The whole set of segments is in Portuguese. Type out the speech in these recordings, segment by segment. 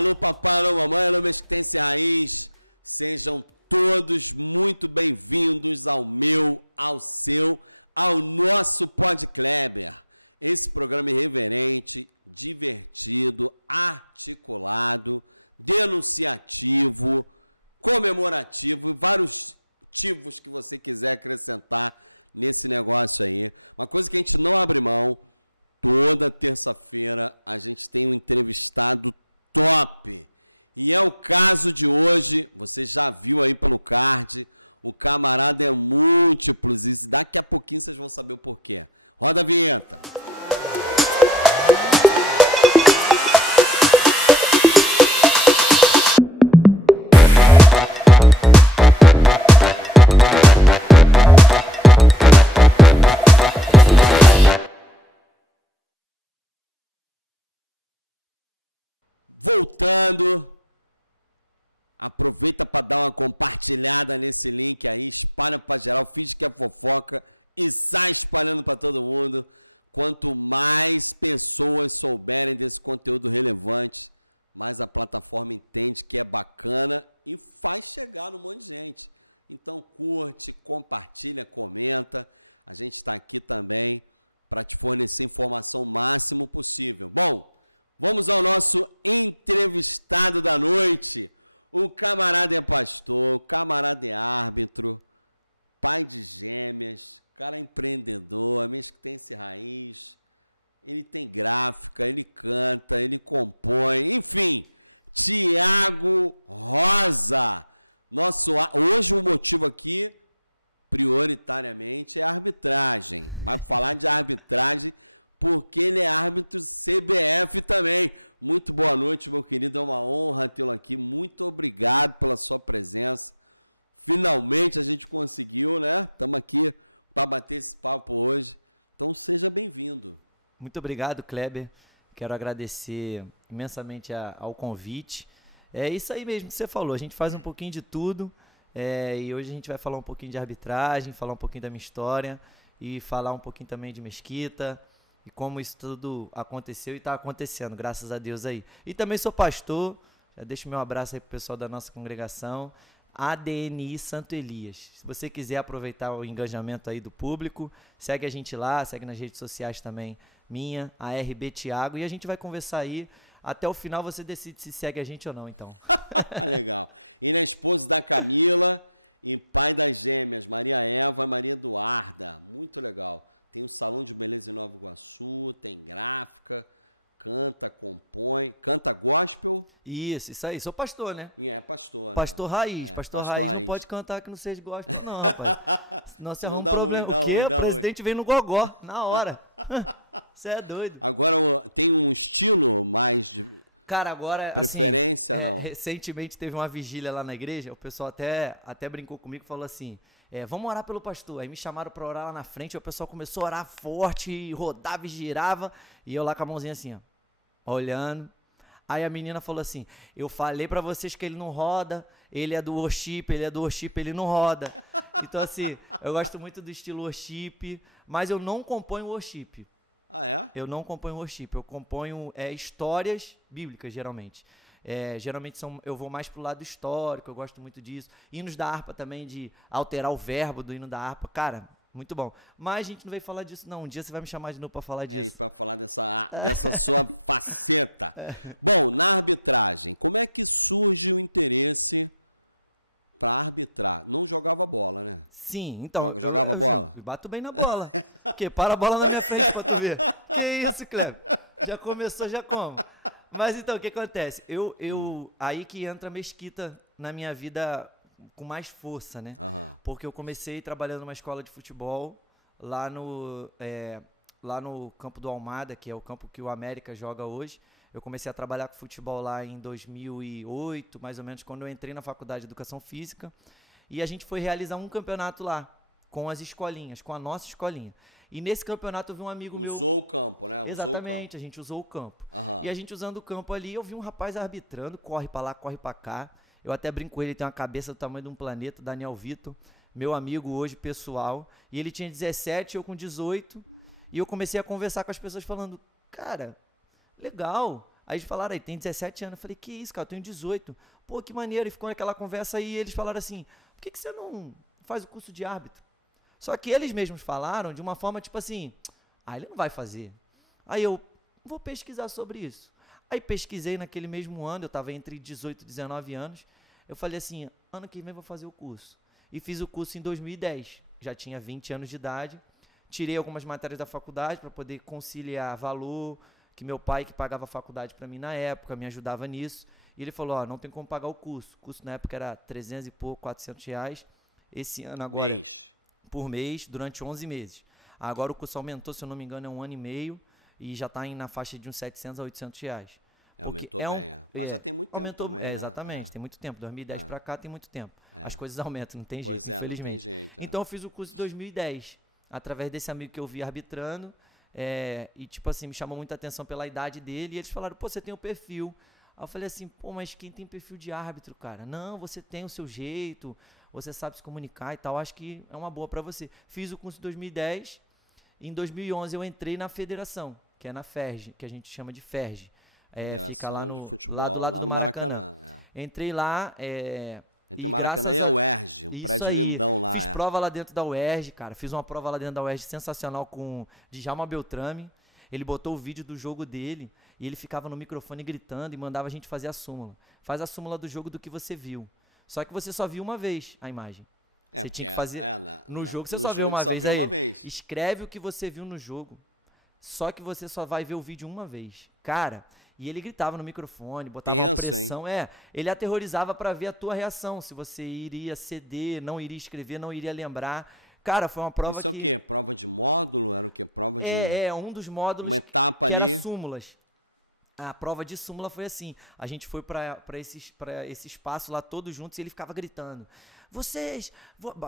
Alô, papai, alô, mamãe, alô, Mesquitense Raiz. Sejam todos muito bem-vindos ao meu, ao seu, ao nosso Pod Kleber. Esse programa irreverente, divertido, articulado, denunciativo, comemorativo e vários ativos que você quiser acrescentar nesse negócio aí. Uma coisa que a gente não abre mão, toda terça-feira a gente tem um entrevistado top. E é o caso de hoje, você já viu aí pelo card, o camarada é múltiplos e daqui a pouquinho vocês vão saber o porquê. Roda a vinheta. Voltando, aproveita para dar uma compartilhada nesse link aí, espalha para geral, finge que é fofoca e sai espalhando para todo mundo. Quanto mais pessoas souberem desse conteúdo relevante, mais a plataforma entende que é bacana e faz chegar no monte de gente. Então curte, compartilha, comenta. A gente está aqui também para te fornecer informação o máximo possível. Bom, vamos ao nosso entrevistado da noite. O camarada é pastor, o camarada é árbitro, pai de gêmeas, cara é empreendedor, Mesquitense Raiz. Ele tem gráfica, ele canta, ele compõe, enfim. Thiago Rosa. Hoje o motivo aqui, prioritariamente, é a arbitragem. Vai falar de arbitragem porque ele é árbitro CBF também. Muito boa noite, meu querido, é uma honra tê-lo aqui, muito obrigado pela sua presença. Finalmente a gente conseguiu, né? Estamos aqui para bater esse papo hoje, então seja bem-vindo. Muito obrigado, Kleber, quero agradecer imensamente ao convite. É isso aí mesmo que você falou, a gente faz um pouquinho de tudo, e hoje a gente vai falar um pouquinho de arbitragem, falar um pouquinho da minha história e falar um pouquinho também de Mesquita, e como isso tudo aconteceu e está acontecendo, graças a Deus aí. E também sou pastor, já deixo meu abraço aí pro pessoal da nossa congregação, ADNI Santo Elias. Se você quiser aproveitar o engajamento aí do público, segue a gente lá, segue nas redes sociais também, minha, a RB Thiago, e a gente vai conversar aí. Até o final você decide se segue a gente ou não, então. Legal. E na esposa da Camila e pai das gêmeas, Maria Eva e Maria Eduarda. Muito legal. Tem um salão de beleza em Nova Iguaçu, tem gráfica, canta, compõe, canta gospel. Isso aí. Sou pastor, né? É pastor, pastor né? Raiz. Pastor Raiz não pode cantar que não seja gospel, não, rapaz. Senão você arruma um problema. Dá o quê? Ruim, o presidente vem no gogó, na hora. Você é doido. Agora, tem um estilo mais de... Cara, agora, preferência, assim, não? Recentemente teve uma vigília lá na igreja, o pessoal até brincou comigo e falou assim, vamos orar pelo pastor. Aí me chamaram pra orar lá na frente, o pessoal começou a orar forte, e rodava e girava, e eu lá com a mãozinha assim, ó, olhando. Aí a menina falou assim, eu falei pra vocês que ele não roda, ele é do worship, ele não roda. Então assim, eu gosto muito do estilo worship, mas eu não componho worship. Ah, é? Eu não componho worship, eu componho histórias bíblicas, geralmente. Geralmente eu vou mais pro lado histórico, eu gosto muito disso. Hinos da harpa também, de alterar o verbo do hino da harpa. Cara, muito bom. Mas a gente não veio falar disso, não. Um dia você vai me chamar de novo pra falar disso. É isso, pra falar dessa sua faceta. Bom, na arbitragem, como é que surge o interesse pra arbitrar? Não jogava bola, né? Sim, então... Jogava bola? Eu bato bem na bola. Porque para a bola na minha frente pra tu ver. Que isso, Kleber? Já começou, já como? Mas então, o que acontece? Aí que entra a Mesquita na minha vida com mais força, né? Uhum. Porque eu comecei trabalhando numa escola de futebol lá no campo do Almada, que é o campo que o América joga hoje. Eu comecei a trabalhar com futebol lá em 2008, mais ou menos, quando eu entrei na faculdade de Educação Física. E a gente foi realizar um campeonato lá, com as escolinhas, com a nossa escolinha. E nesse campeonato eu vi um amigo meu... Usou o campo, né? Exatamente, a gente usou o campo. Uhum. E a gente usando o campo ali, eu vi um rapaz arbitrando, corre pra lá, corre pra cá. Eu até brinco com ele, tem uma cabeça do tamanho de um planeta, Daniel Vitor, meu amigo hoje, pessoal. E ele tinha 17, eu com 18. E eu comecei a conversar com as pessoas falando, cara, legal, Aí eles falaram, aí tem 17 anos. Eu falei, que isso, cara, eu tenho 18. Pô, que maneiro. E ficou naquela conversa aí, e eles falaram assim, por que você não faz o curso de árbitro? Só que eles mesmos falaram de uma forma tipo assim, ele não vai fazer. Aí eu, vou pesquisar sobre isso. Aí pesquisei naquele mesmo ano, eu estava entre 18 e 19 anos. Eu falei assim, ano que vem eu vou fazer o curso. E fiz o curso em 2010. Já tinha 20 anos de idade. Tirei algumas matérias da faculdade para poder conciliar valor, que meu pai que pagava a faculdade para mim na época, me ajudava nisso. E ele falou, não tem como pagar o curso. O curso na época era 300 e pouco, 400 reais. Esse ano agora... Por mês, durante 11 meses. Agora o curso aumentou, se eu não me engano, é 1 ano e meio. E já está na faixa de uns 700 a 800 reais. Aumentou bem, Mas já tem muito tempo também, né? Exatamente, tem muito tempo. 2010 para cá tem muito tempo. As coisas aumentam, não tem jeito, pois infelizmente. Não tem jeito. Então eu fiz o curso em 2010, através desse amigo que eu vi arbitrando. E tipo assim, me chamou muita atenção pela idade dele. E eles falaram, pô, você tem um perfil. Aí eu falei assim, pô, mas quem tem perfil de árbitro, cara? Não, você tem o seu jeito, você sabe se comunicar e tal, acho que é uma boa para você. Fiz o curso em 2010, em 2011 eu entrei na federação, que é na FERJ, que a gente chama de FERJ. Fica lá no futebol, lado lá no Maracanã. Entrei lá... Entre o Maracanã e a UERJ, um prédio lindão lá. Fiz prova lá dentro da UERJ, cara. Fiz uma prova lá dentro da UERJ sensacional com Djalma Beltrame. Ele botou o vídeo do jogo dele e ele ficava no microfone gritando e mandava a gente fazer a súmula. Faz a súmula do jogo do que você viu. Só que você só viu uma vez a imagem. Você tinha que fazer... no jogo você só viu uma vez. Escreve o que você viu no jogo. Só que você só vai ver o vídeo uma vez. Cara, e ele gritava no microfone, botava uma pressão. Ele aterrorizava pra ver a tua reação. Se você iria ceder, não iria escrever, não iria lembrar. Cara, foi uma prova Isso é o quê? Prova de módulo? Era o quê? Prova de... um dos módulos uma etapa que ali. Era súmulas. A prova de súmula foi assim. A gente foi pra esse espaço lá todos juntos e ele ficava gritando. Vocês,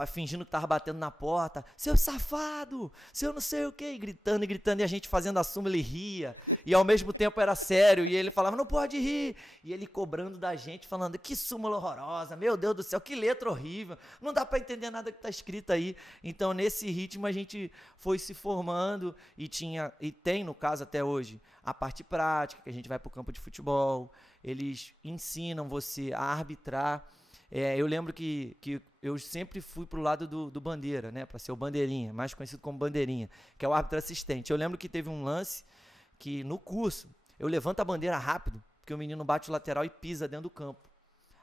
fingindo que tava batendo na porta, seu safado, seu não sei o que, gritando, e a gente fazendo a súmula, ele ria, e ao mesmo tempo era sério, e ele falava, não pode rir, e ele cobrando da gente, falando, que súmula horrorosa, meu Deus do céu, que letra horrível, não dá para entender nada que tá escrito aí. Então nesse ritmo a gente foi se formando, e tem no caso até hoje, a parte prática, que a gente vai pro campo de futebol, eles ensinam você a arbitrar. Eu lembro que eu sempre fui pro lado do bandeira, né? Para ser o bandeirinha, mais conhecido como bandeirinha, que é o árbitro assistente. Eu lembro que teve um lance que no curso eu levanto a bandeira rápido, porque o menino bate o lateral e pisa dentro do campo.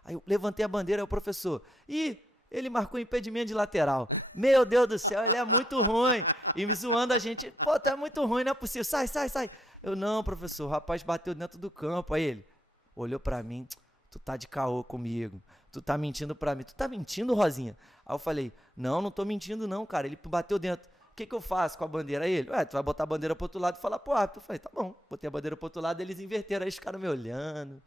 Aí eu levantei a bandeira, aí o professor, ele marcou impedimento de lateral. Meu Deus do céu, ele é muito ruim. E me zoando a gente, pô, tá muito ruim, não é possível, sai. Eu, não, professor, o rapaz bateu dentro do campo. Aí ele olhou pra mim, tu tá de caô comigo. Tu tá mentindo pra mim. Tu tá mentindo, Rosinha? Aí eu falei, não tô mentindo não, cara. Ele bateu dentro. O que eu faço com a bandeira? Aí ele, tu vai botar a bandeira pro outro lado e falar pro árbitro. Eu falei, tá bom. Botei a bandeira pro outro lado, eles inverteram. Aí os caras me olhando.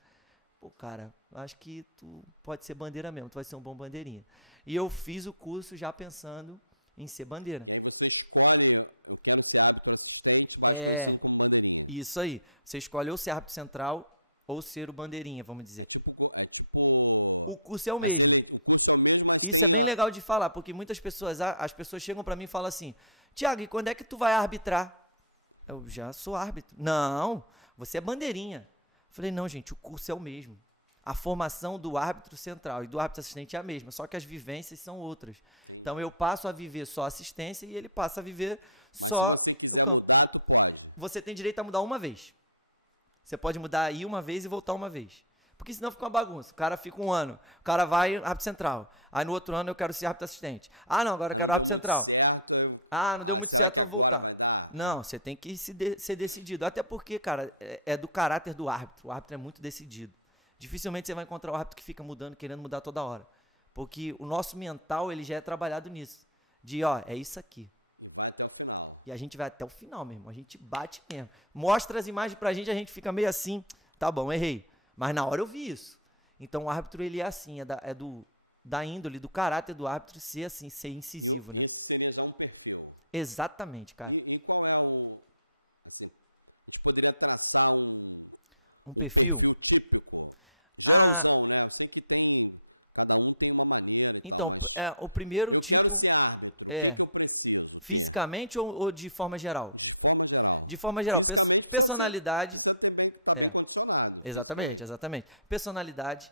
Pô, cara, acho que tu pode ser bandeira mesmo. Tu vai ser um bom bandeirinha. E eu fiz o curso já pensando em ser bandeira. E aí você escolhe, eu quero ser árbitro assistente, mais conhecido como bandeirinha. Isso aí. Você escolhe ou ser árbitro central ou ser o bandeirinha, vamos dizer. É tipo... O curso é o mesmo. O curso é o mesmo, mas isso tem... Isso é bem legal de falar, porque muitas pessoas... As pessoas chegam pra mim e falam assim, Thiago, e quando é que tu vai arbitrar? Eu já sou árbitro. Não, você é bandeirinha. Eu falei, não, gente, o curso é o mesmo. A formação do árbitro central e do árbitro assistente é a mesma, só que as vivências são outras. Entendi. Então eu passo a viver só assistência e ele passa a viver Mas só... se você quiser mudar, tu pode. Você tem direito a mudar uma vez. Você pode mudar aí uma vez e voltar uma vez. Porque senão fica uma bagunça. O cara fica um ano. O cara vai árbitro central. Aí no outro ano eu quero ser árbitro assistente. Não, agora eu quero árbitro central. Não deu muito certo. Não deu muito será certo, que agora vai dar? Não, você tem que ser decidido. Até porque, cara, é do caráter do árbitro. O árbitro é muito decidido. Dificilmente você vai encontrar o árbitro que fica mudando, querendo mudar toda hora. Porque o nosso mental, ele já é trabalhado nisso. De, é isso aqui. E vai até o final. E a gente vai até o final, meu irmão. A gente bate mesmo. Mostra as imagens pra gente, a gente fica meio assim. Tá bom, errei. Mas na hora eu vi isso. Então o árbitro, ele é assim, da índole, do caráter do árbitro ser assim, ser incisivo. E esse seria já um perfil. Exatamente, cara. E qual é o... Assim, a gente poderia traçar um perfil típico. Geralzão, né? Eu sei que tem Cada um tem uma maneira e Então, tal, mas o primeiro eu tipo, quero ser árbitro. O que eu preciso ter? Fisicamente ou de forma geral? De forma geral. De forma geral. Fisicamente personalidade. precisa ter tá bem condicionado. Exatamente, exatamente. Personalidade.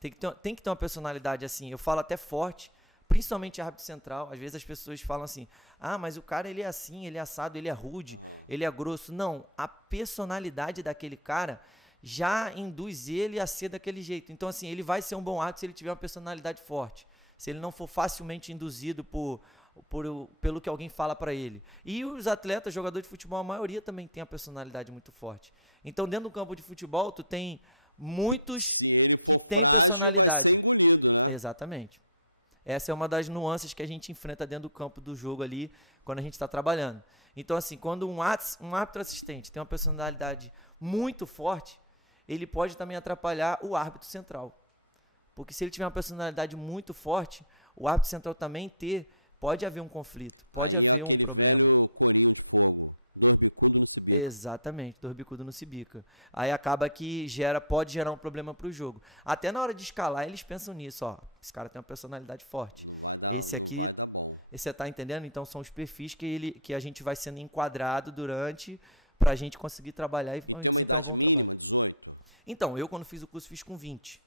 Tem que ter uma personalidade assim. Eu falo até forte, principalmente árbitro central. Às vezes as pessoas falam assim: ah, mas o cara ele é assim, ele é assado, ele é rude, ele é grosso. Não, a personalidade daquele cara já induz ele a ser daquele jeito. Então, assim, ele vai ser um bom árbitro se ele tiver uma personalidade forte. Se ele não for facilmente induzido pelo que alguém fala para ele. E os atletas, jogadores de futebol, a maioria também tem a personalidade muito forte. Então, dentro do campo de futebol, tu tem muitos... Se ele for frágil, vai ser engolido, né? Exatamente. Essa é uma das nuances que a gente enfrenta dentro do campo do jogo ali, quando a gente está trabalhando. Então, assim, quando um árbitro assistente tem uma personalidade muito forte, ele pode também atrapalhar o árbitro central. Porque se ele tiver uma personalidade muito forte, o árbitro central também pode haver um conflito. Aí é aquele velho corinho de fogo, dor bicudo no cibica. Exatamente, dor bicudo no cibica. Aí acaba que pode gerar um problema para o jogo. Até na hora de escalar, eles pensam nisso, ó. Esse cara tem uma personalidade forte. Não vai dar bom. Você tá entendendo? Então são os perfis que a gente vai sendo enquadrado durante... pra gente conseguir trabalhar. E tem uma idade mínima, 18? Então, eu quando fiz o curso, fiz com 20.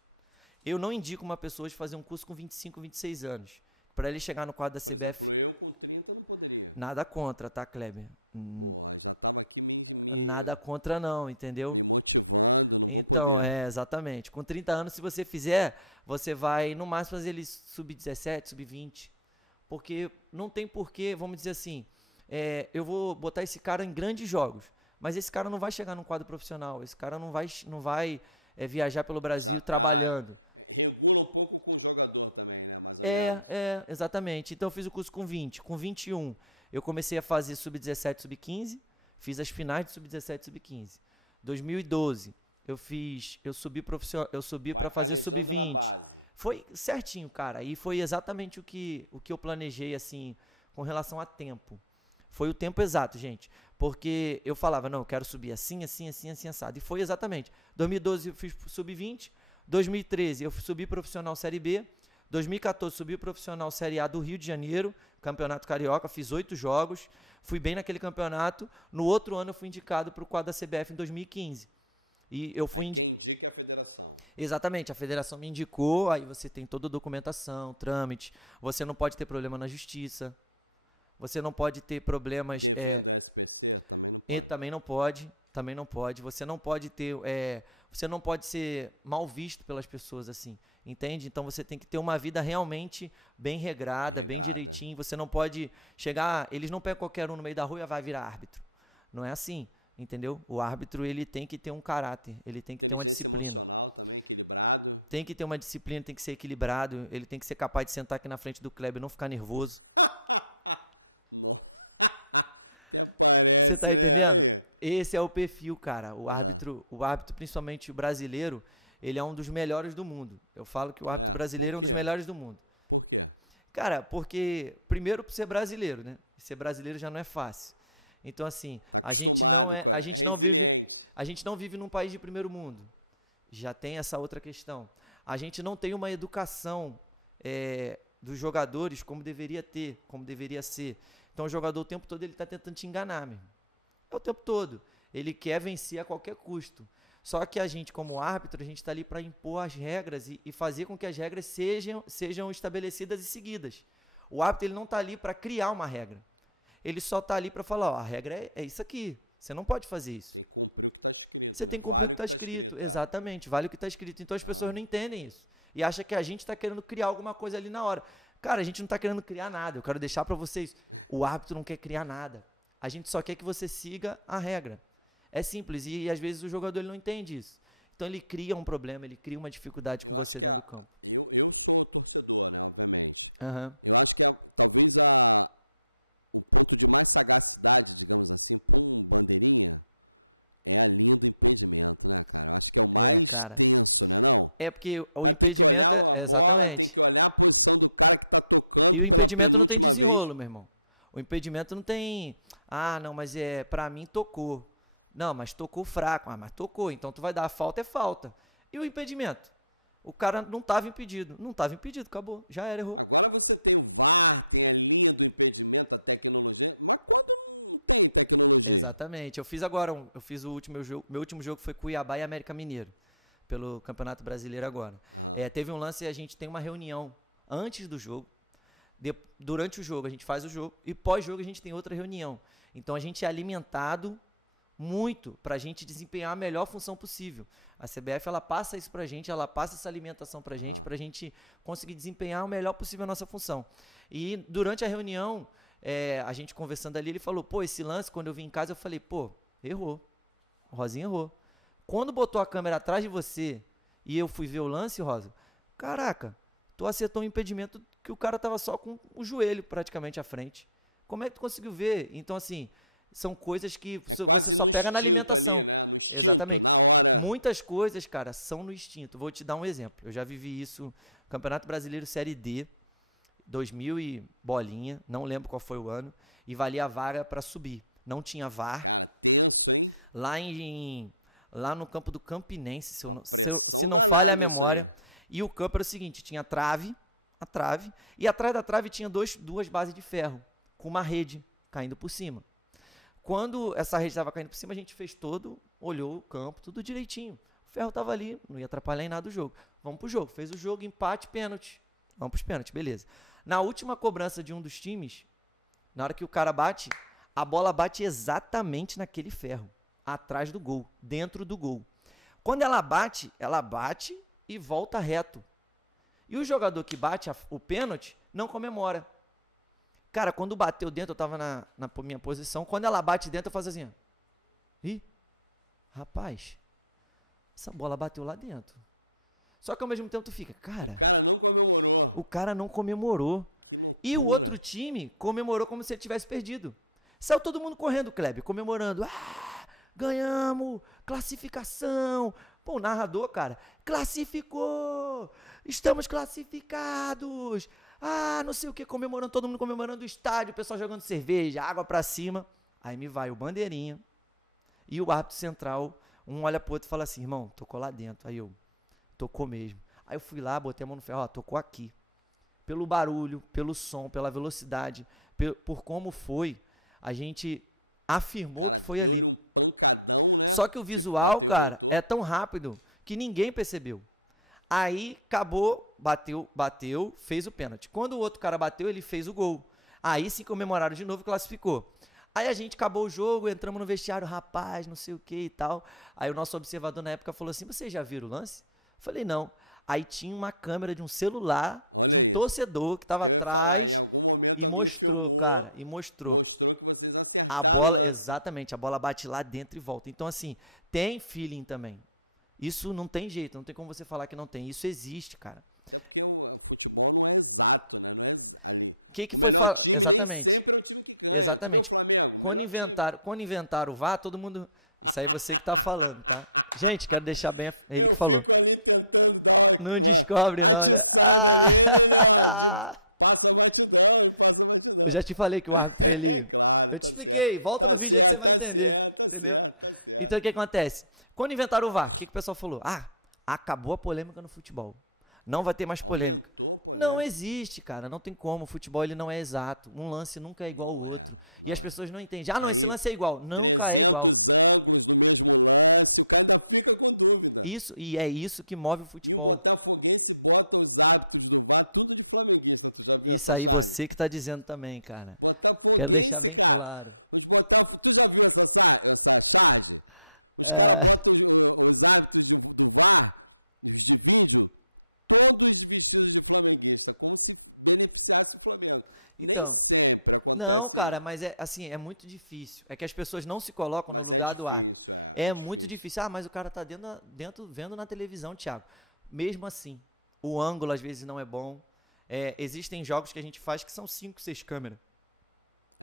Eu não indico uma pessoa de fazer um curso com 25, 26 anos. Para ele chegar no quadro da CBF. Por exemplo, eu com 30 não poderia. Nada contra, tá, Kleber? Pô, já tava aqui Nada contra não, entendeu? Me motivando, não vou poder. Exatamente. Com 30 anos, se você fizer, você vai no máximo fazer ele sub-17, sub-20. Porque não tem porquê, vamos dizer assim, eu vou botar esse cara em grandes jogos. Mas esse cara não vai chegar num quadro profissional. Esse cara não vai viajar pelo Brasil já trabalhando. Regula um pouco com o jogador também, né? Mais ou menos. Exatamente. Então eu fiz o curso com 20. Com 21, eu comecei a fazer sub-17, sub-15. Fiz as finais de sub-17 e sub-15. 2012, eu subi para fazer sub-20. Na base. Foi certinho, cara. E foi exatamente o que eu planejei, assim, com relação a tempo. Foi o tempo exato, gente. Porque eu falava, não, eu quero subir assim, assim, assim, assim, assado. E foi exatamente. 2012 eu fiz sub-20. 2013 eu subi profissional Série B. 2014 subi profissional Série A do Rio de Janeiro, Campeonato Carioca. Fiz 8 jogos. Fui bem naquele campeonato. No outro ano eu fui indicado para o quadro da CBF em 2015. E eu fui quem indica é a federação. Exatamente, a federação me indicou. Aí você tem toda a documentação, trâmite. Você não pode ter problema na justiça. Você não pode ter problemas... Devendo a SPC? Também não pode. Também não pode. Você não pode ter... você não pode ser mal visto pelas pessoas assim, entende? Então você tem que ter uma vida realmente bem regrada, bem direitinho. Você não pode chegar... Eles não pegam qualquer um no meio da rua e vai virar árbitro. Não é assim, entendeu? O árbitro, ele tem que ter um caráter. Ele tem que ter uma inteligência emocional também, equilibrado. Tem que ter uma disciplina, tem que ser equilibrado. Ele tem que ser capaz de sentar aqui na frente do Kleber e não ficar nervoso. Nossa. Até parece, tá, né? Aí. Esse é o perfil, cara. O árbitro, principalmente o brasileiro, ele é um dos melhores do mundo. Eu falo que o árbitro brasileiro é um dos melhores do mundo. Por quê? Cara, porque, primeiro, por ser brasileiro, né? Ser brasileiro já não é fácil. Então, assim... Tá acostumado com... É resiliente. A gente não vive num país de primeiro mundo. Já tem essa outra questão. A gente não tem uma educação dos jogadores como deveria ter, como deveria ser. Então o jogador o tempo todo ele está tentando te enganar, meu. É o tempo todo. Ele quer vencer a qualquer custo. Só que a gente, como árbitro, a gente está ali para impor as regras e fazer com que as regras sejam estabelecidas e seguidas. O árbitro ele não está ali para criar uma regra. Ele só está ali para falar, ó, a regra é isso aqui. Você não pode fazer isso. Tem que cumprir o que está escrito. Você tem que cumprir o que está escrito. Exatamente, vale o que está escrito. Então as pessoas não entendem isso. E acham que a gente está querendo criar alguma coisa ali na hora. Cara, a gente não está querendo criar nada. Eu quero deixar para vocês. O árbitro não quer criar nada. A gente só quer que você siga a regra. É simples. E às vezes o jogador ele não entende isso. Então ele cria um problema, ele cria uma dificuldade. Eu acho que eu sou torcedor, né? Obviamente. Uhum. Eu acho que talvez o ponto de mais sagacidade, digamos assim, para um bandeirinha é a linha do impedimento, né, cara? Eu acho que é o mais tenso, né, não? É porque o cara tem que olhar a bola, tem que olhar a posição do cara que tá tocando pela penúltima vez. Meu irmão. O impedimento não tem... Ah, não, mas pra mim tocou. Não, mas tocou fraco. Ah, mas tocou. Então tu vai dar a falta, é falta. E o impedimento? O cara não estava impedido. Não estava impedido, acabou. Já era, errou. Agora você tem o VAR, tem a linha do impedimento, a tecnologia, mas quando não tem tecnologia? Exatamente. Eu fiz o último jogo, meu último jogo foi Cuiabá e América Mineiro, pelo Campeonato Brasileiro agora. Teve um lance e a gente tem uma reunião antes do jogo, durante o jogo a gente faz o jogo e pós-jogo a gente tem outra reunião. Então a gente é alimentado muito para a gente desempenhar a melhor função possível. A CBF, ela passa isso pra gente, ela passa essa alimentação pra gente conseguir desempenhar o melhor possível a nossa função. E durante a reunião, a gente conversando ali, ele falou, pô, esse lance, quando eu vim em casa, eu falei, pô, errou. O Rosinha errou. Quando botou a câmera atrás de você e eu fui ver o lance, Rosa, caraca, tu acertou um impedimento que o cara tava só com o joelho praticamente à frente. Como é que tu conseguiu ver? Então, assim, são coisas que quase no instinto ali, né? No instinto, exatamente. Na hora. Muitas coisas, cara, são no instinto. Vou te dar um exemplo. Eu já vivi isso, Campeonato Brasileiro Série D, 2000 e bolinha, não lembro qual foi o ano, e valia a vaga para subir. Não tinha VAR. Cara, tenso, hein? Lá no campo do Campinense, se eu uma não, pressão se não danada falha a memória. Isso aí. E o campo era o seguinte, tinha a trave, e atrás da trave tinha duas bases de ferro, com uma rede caindo por cima. Quando essa rede estava caindo por cima, a gente fez olhou o campo, tudo direitinho. O ferro estava ali, não ia atrapalhar em nada o jogo. Vamos pro jogo. Fez o jogo, empate, pênalti. Vamos pros pênaltis, beleza. Na última cobrança de um dos times, na hora que o cara bate, a bola bate exatamente naquele ferro, atrás do gol, dentro do gol. Quando ela bate e volta reto. E o jogador que bate o pênalti não comemora. Cara, quando bateu dentro, eu tava na minha posição. Quando ela bate dentro, eu faço assim. Ih, rapaz, essa bola bateu lá dentro. Só que ao mesmo tempo tu fica, cara... O cara não comemorou. O cara não comemorou. Que loucura. E o outro time comemorou como se ele tivesse perdido. Saiu todo mundo correndo, Kleber, comemorando. Ah, ganhamos, classificação. Pô, o narrador, cara, classificou, estamos classificados. Ah, não sei o que, comemorando, todo mundo comemorando o estádio, o pessoal jogando cerveja, água pra cima. Aí me vai o bandeirinha e o árbitro central, um olha pro outro e fala assim, irmão, tocou lá dentro. Aí eu, tocou mesmo. Aí eu fui lá, botei a mão no ferro, ó, tocou aqui. Pelo barulho, pelo som, pela velocidade, por como foi, a gente afirmou cara, que foi deu-lhe um pancadão, né? Só que o visual, cara, é tão rápido que ninguém percebeu. Aí acabou, bateu, fez o pênalti. Quando o outro cara bateu, ele fez o gol. Aí sim comemoraram de novo e classificou. Aí a gente acabou o jogo, entramos no vestiário, rapaz, não sei o que e tal. Aí o nosso observador na época falou assim, vocês já viram o lance? Eu falei, não. Aí tinha uma câmera de um celular, torcedor que tava atrás. Eu ia falar, em algum momento alguém filmou, cara, e mostrou que vocês acertaram o lance. Exatamente, a bola bate lá dentro e volta. Então assim, tem feeling também. Isso não tem jeito, não tem como você falar que não tem. Isso existe, cara. Até porque o futebol não é exato, né? Não é ali. Que o melhor time nem sempre é o time que ganha. Exatamente. Tu vê o Flamengo? Quando inventaram o VAR, todo mundo... Isso aí você que tá falando, tá? Gente, quero deixar bem... Eu fico ali tentando dar uma atiçada nele, ó, passa batidão e passa batidão. Eu já te falei que o árbitro tá ali. É claro, eu tá certo. Volta tá no vídeo, certo, tá certo, tá certo, tá certo. Então o que acontece? Quando inventaram o VAR, o que o pessoal falou? Ah, acabou a polêmica no futebol. Não vai ter mais polêmica. Aumentou a polêmica. Não existe, cara. Não tem como. O futebol ele não é exato. Um lance nunca é igual ao outro. E as pessoas não entendem. Ah, não, esse lance é igual. Nunca 300 ângulos no mesmo lance. O cara ainda fica com dúvida. Isso, e é isso que move o futebol. E o botafoguense bota os árbitros do VAR tudo de flamenguista. Tu já viu essa charge? Você que tá dizendo também, cara. Botafoguense, cara. Claro. Tu já viu essa charge? Os caras botam os árbitros do VAR, os de vídeo, todos vestidos de flamenguista, como se beneficiasse o Flamengo. Então, nem sempre acontece. Não, cara, mas é muito difícil. É que as pessoas não se colocam no lugar do árbitro. Mas é difícil, é muito difícil. Ah, mas o cara tá dentro vendo na televisão, Thiago. Mesmo assim, o ângulo às vezes não é bom. Existem jogos que a gente faz que são 5, 6 câmeras.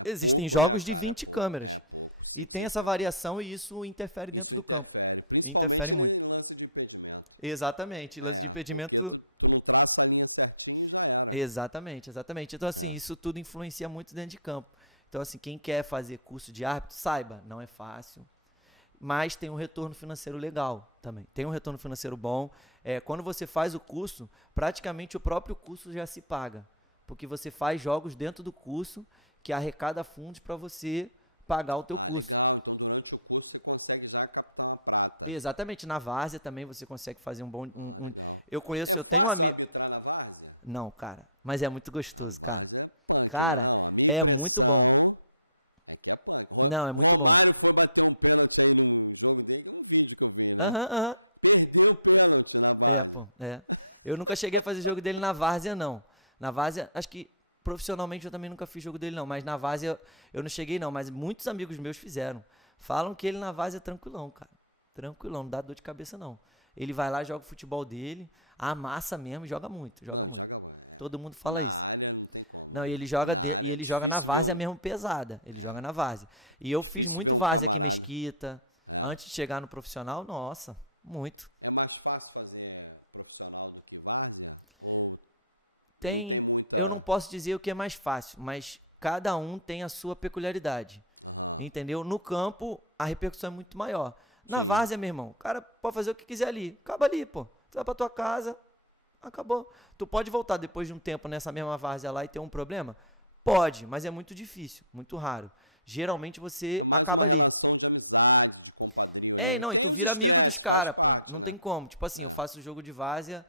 Existem jogos de 20 câmeras. É pouco, 5, e tem essa variação e isso interfere dentro do campo. Principalmente em lance de impedimento. Exatamente, lance de impedimento. Porque tu não traça a linha certinho e já era. Exatamente. Então assim, isso tudo influencia muito dentro de campo. Então assim, quem quer fazer curso de árbitro, saiba, não é fácil. mas tem um retorno financeiro legal também. Tem um retorno financeiro bom. Quando você faz o curso, praticamente o próprio curso já se paga. Porque você faz jogos dentro do curso que arrecada fundos para você pagar o teu curso. Legal. Então, durante o curso, você consegue já captar uma prata. Exatamente. Na várzea também você consegue fazer um bom... legal. Eu conheço... É fácil arbitrar na várzea? Não, cara. Mas é muito gostoso, A várzea é punk, cara, né? Não, a minha impressão é que é punk. Romário foi bater um pênalti aí num jogo dele, um vídeo que eu vi, né? Perdeu o pênalti na várzea. Eu nunca cheguei a fazer jogo dele na várzea, não. Na várzea, acho que profissionalmente eu também nunca fiz jogo dele, não. Mas na várzea eu não cheguei, não. Mas muitos amigos meus fizeram. Falam que ele na várzea é tranquilão, cara. Tranquilão, não dá dor de cabeça, não. Ele vai lá, joga o futebol dele, amassa mesmo, joga muito. Joga muito. Todo mundo fala isso. Na área não tem como. Não, ele joga na várzea mesmo pesada. Ele joga na várzea. E eu fiz muito várzea aqui na Mesquita. Antes de chegar no profissional, nossa, muito. É mais fácil fazer profissional do que várzea? Ou não tem muita... Eu não posso dizer o que é mais fácil, mas cada um tem a sua peculiaridade. Entendeu? No campo, a repercussão é muito maior. Na várzea, meu irmão, o cara pode fazer o que quiser ali. Acaba ali, pô. Tu vai pra tua casa, acabou. Tu pode voltar depois de um tempo nessa mesma várzea lá e ter um problema? Pode, mas é muito difícil, muito raro. Geralmente você... É mais uma relação de amizade, de compadrio, né? Tem os estresses, faz parte, né? Não tem como. Tipo assim, eu faço jogo de várzea,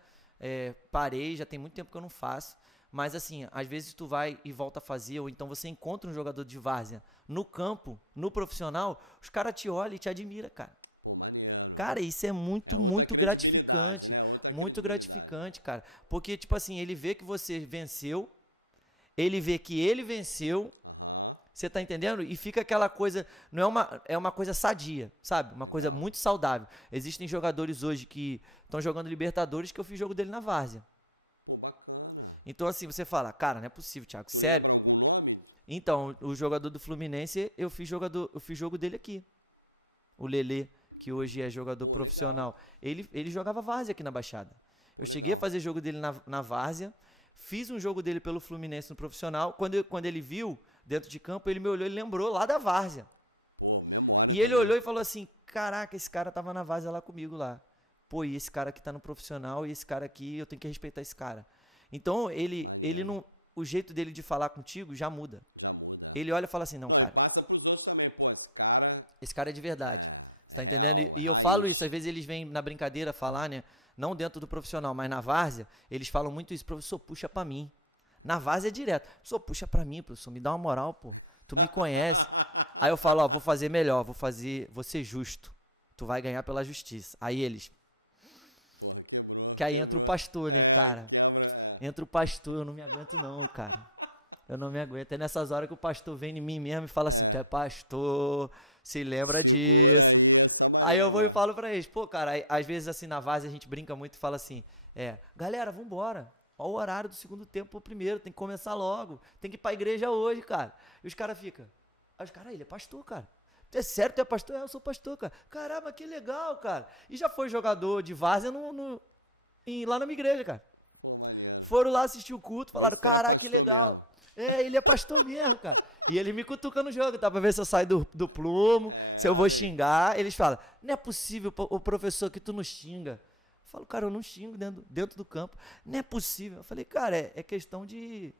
parei, já tem muito tempo que eu não faço. Mas assim, às vezes tu vai e volta a fazer, ou então você encontra um jogador de várzea no campo, no profissional, os caras te olham e te admiram, cara. Pô, maneiro. Cara, isso é muito, outra muito credibilidade, né? Outra muito credibilidade. Gratificante, cara. Porque, tipo assim, ele vê que você venceu, ele vê que ele venceu, você tá entendendo? E fica aquela coisa, é uma coisa sadia, sabe? Uma coisa muito saudável. Existem jogadores hoje que estão jogando Libertadores que eu fiz jogo dele na várzea. Pô, bacana. Então assim, você fala, cara, não é possível, Thiago. Tu lembra algum nome? Então, o jogador do Fluminense, eu fiz jogo dele aqui. O Lelê, que hoje é jogador profissional. Ele jogava várzea aqui na Baixada. Eu cheguei a fazer jogo dele na várzea, fiz um jogo dele pelo Fluminense no profissional. Quando ele viu, dentro de campo, ele me olhou e lembrou lá da várzea. Pô, memória também. E ele olhou e falou assim, caraca, esse cara tava na várzea lá comigo lá. Pô, e esse cara aqui tá no profissional, e esse cara aqui, eu tenho que respeitar esse cara. Então, ele não... O jeito dele de falar contigo já muda. Já muda. Ele olha e fala assim, não, e passa pros outros também. Pô, esse cara é de verdade. É real, E eu falo isso, às vezes eles vêm na brincadeira falar, né? Não dentro do profissional, mas na várzea, eles falam muito isso. Professor, puxa pra mim. Na várzea é direto. Professor, puxa pra mim, professor, me dá uma moral, pô. Tu me conhece. Aí eu falo, vou fazer melhor, vou ser justo. Tu vai ganhar pela justiça. Aí eles... Porra, quebrou. Que aí entra o pastor, né, cara? Quebra. Entra o pastor, eu não me aguento não, cara. Eu não me aguento. É nessas horas que o pastor vem em mim mesmo e fala assim, tu é pastor, se lembra disso. Segura aí essa maneira. Aí eu vou e falo pra eles, pô, cara, aí, às vezes assim na várzea a gente brinca muito e fala assim, galera, vambora. Olha o horário do segundo tempo pro primeiro, tem que começar logo. Tem que ir pra igreja hoje, cara. E os caras ficam, ele é pastor, cara. É sério, tu é pastor? Eu sou pastor, cara. Caramba, que legal, cara. E já foi jogador de várzea lá na minha igreja, cara. Pô, maneiro. Foram lá assistir o culto, falaram, cara, era pastor mesmo. Ele é pastor mesmo, cara. E ele me cutuca no jogo, tá? Pra ver se eu saio do plumo, se eu vou xingar. Eles falam, não é possível, o professor, que tu não xinga. Eu falo, cara, eu não xingo dentro do campo. Não é possível. Eu falei, cara, é questão de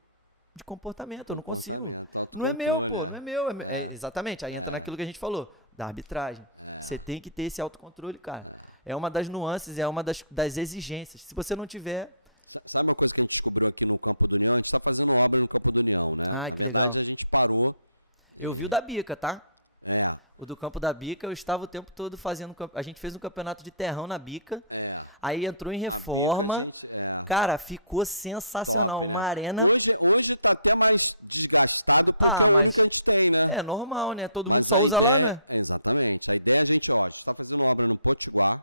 comportamento, eu não consigo. Não é meu, pô, não é meu. Exatamente, aí entra naquilo que a gente falou, da arbitragem. Você tem que ter esse autocontrole, cara. É uma das nuances, é uma das exigências. Se você não tiver... Sabe uma coisa que a gente descobriu aqui no Campo do União? A gente está fazendo obra no Campo do União, né? Na verdade, legal. A gente parou... Eu vi o da Bica, tá? O do Campo da Bica, eu estava o tempo todo fazendo... A gente fez um campeonato de terrão na Bica. Aí entrou em reforma. A Bica, cara, ficou sensacional. Top, né? Uma arena... Hoje tá até mais desgastado porque é o único que a gente tem, né? É normal, né? Todo mundo só usa lá, né? Exatamente. A ideia, a gente está fazendo obra no Potiguar.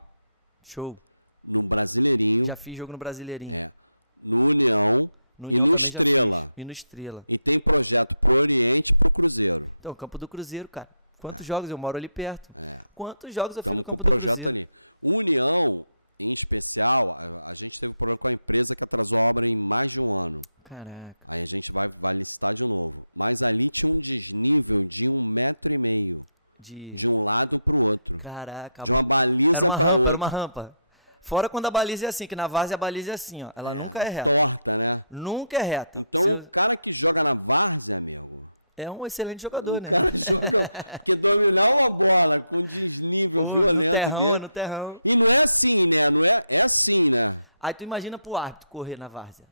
Show. No Brasileirinho. Já fiz jogo no Brasileirinho. No União. E no Estrela. E no Estrela. E tem projeto pro Oriente e pro Cruzeiro. Então, Campo do Cruzeiro, cara. Quantos jogos? Eu moro ali perto. Quantos jogos eu fiz no Campo do Cruzeiro? Estamos com o projeto ali. O União, em especial, a gente teve problema com a empresa que atrasou a obra em mais de um ano. Caraca. Aí a gente vai licitar de novo. Mas ali tinha um desnível de 1,5 metro. De um lado para o outro. Caraca. De uma baliza para outra. Era uma rampa. Fora quando a baliza é assim, que na várzea a baliza é assim, ó. Ela nunca é reta. Torta, né? Nunca é reta. Então o cara que joga na várzea, amigo... É um excelente jogador, né? O cara joga... Porque dominar uma bola com desnível violento dele... No terrão. E não é assim, né? Não é, é assim, né? Aí tu imagina pro árbitro correr na várzea.